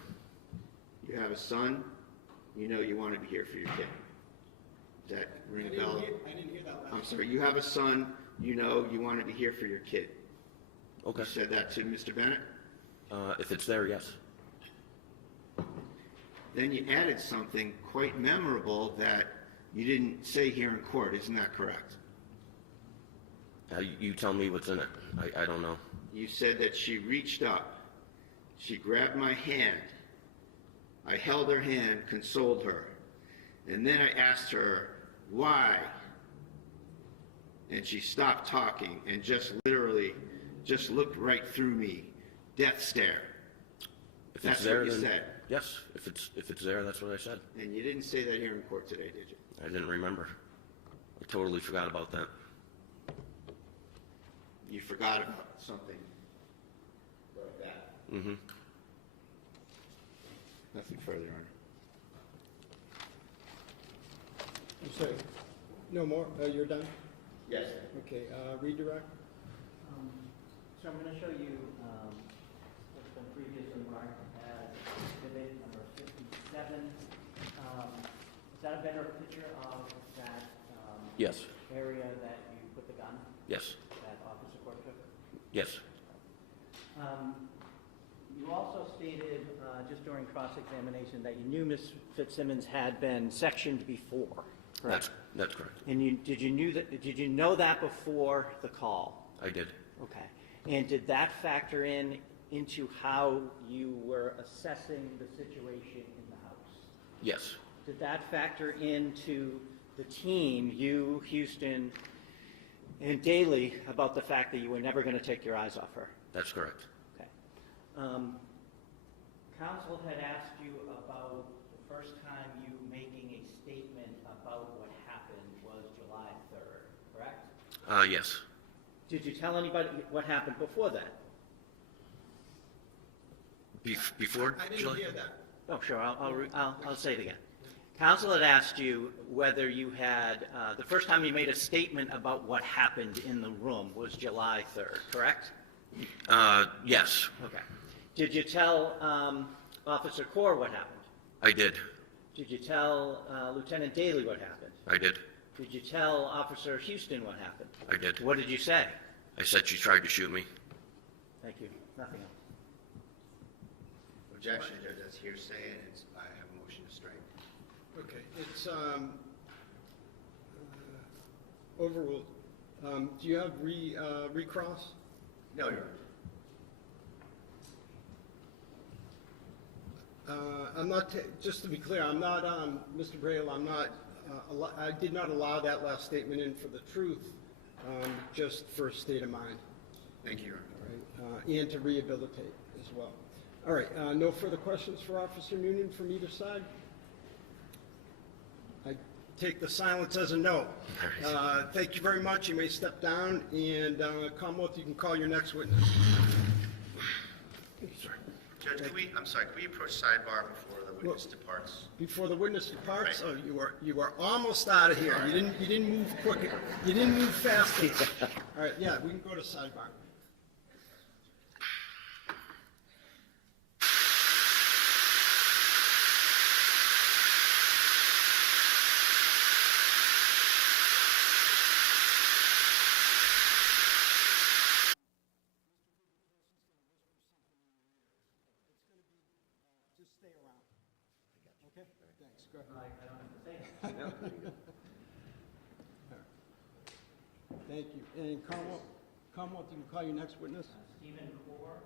You have a son, you know you want to be here for your kid. Does that ring a bell? I didn't hear that last. I'm sorry, you have a son, you know you want to be here for your kid. Okay. You said that to Mr. Bennett? If it's there, yes. Then you added something quite memorable that you didn't say here in court. Isn't that correct? You tell me what's in it. I don't know. You said that she reached up, she grabbed my hand, I held her hand, consoled her, and then I asked her, why? And she stopped talking and just literally just looked right through me, death stare. If That's it's there, what you then said. yes. If it's there, that's what I said. And you didn't say that here in court today, did you? I didn't remember. I totally forgot about that. You forgot about something like that. Mm-hmm. Nothing further, Your Honor. I'm sorry. No more? You're done? Yes. Okay, redirect. So I'm going to show you what's been previously marked as exhibit number 57. Is that a better picture of that Yes. area that you put the gun, Yes. that Officer Court took? Yes. You also stated just during cross-examination that you knew Ms. Fitzsimmons had been sectioned before, correct? That's correct. And did you know that before the call? I did. Okay. And did that factor into how you were assessing the situation in the house? Yes. Did that factor into the team, you, Houston, and Daly, about the fact that you were never going to take your eyes off her? That's correct. Okay. Counsel had asked you about the first time you making a statement about what happened was July 3rd, correct? Yes. Did you tell anybody what happened before that? Before I didn't July? hear that. Oh, sure, I'll say it again. Counsel had asked you whether you had, the first time you made a statement about what happened in the room was July 3rd, correct? Yes. Okay. Did you tell Officer Corr what happened? I did. Did you tell Lieutenant Daly what happened? I did. Did you tell Officer Houston what happened? I did. What did you say? I said she tried to shoot me. Thank you. Nothing else. Objection, Judge, that's hearsay, and I have a motion to strike. Okay, it's overruled. Do you have recross? No, Your Honor. I'm not, just to be clear, I'm not, Mr. Bradl, I'm not, I did not allow that last statement in for the truth, just for a state of mind, Thank you, Your Honor. all right? And to rehabilitate as well. All right, no further questions for Officer Noonan from either side? I take the silence as a no. Thank you very much. You may step down, and Commonwealth, you can call your next witness. Sorry. Judge, can we approach sidebar before the witness departs? Before the witness departs, Right. oh, you are almost out of here. You didn't move quick. You didn't move fast enough. All right, yeah, we can go to sidebar. Just stay around. Okay? Thanks. Go ahead. I don't have to say that. Thank you. And Commonwealth, you can call your next witness. Stephen Corr.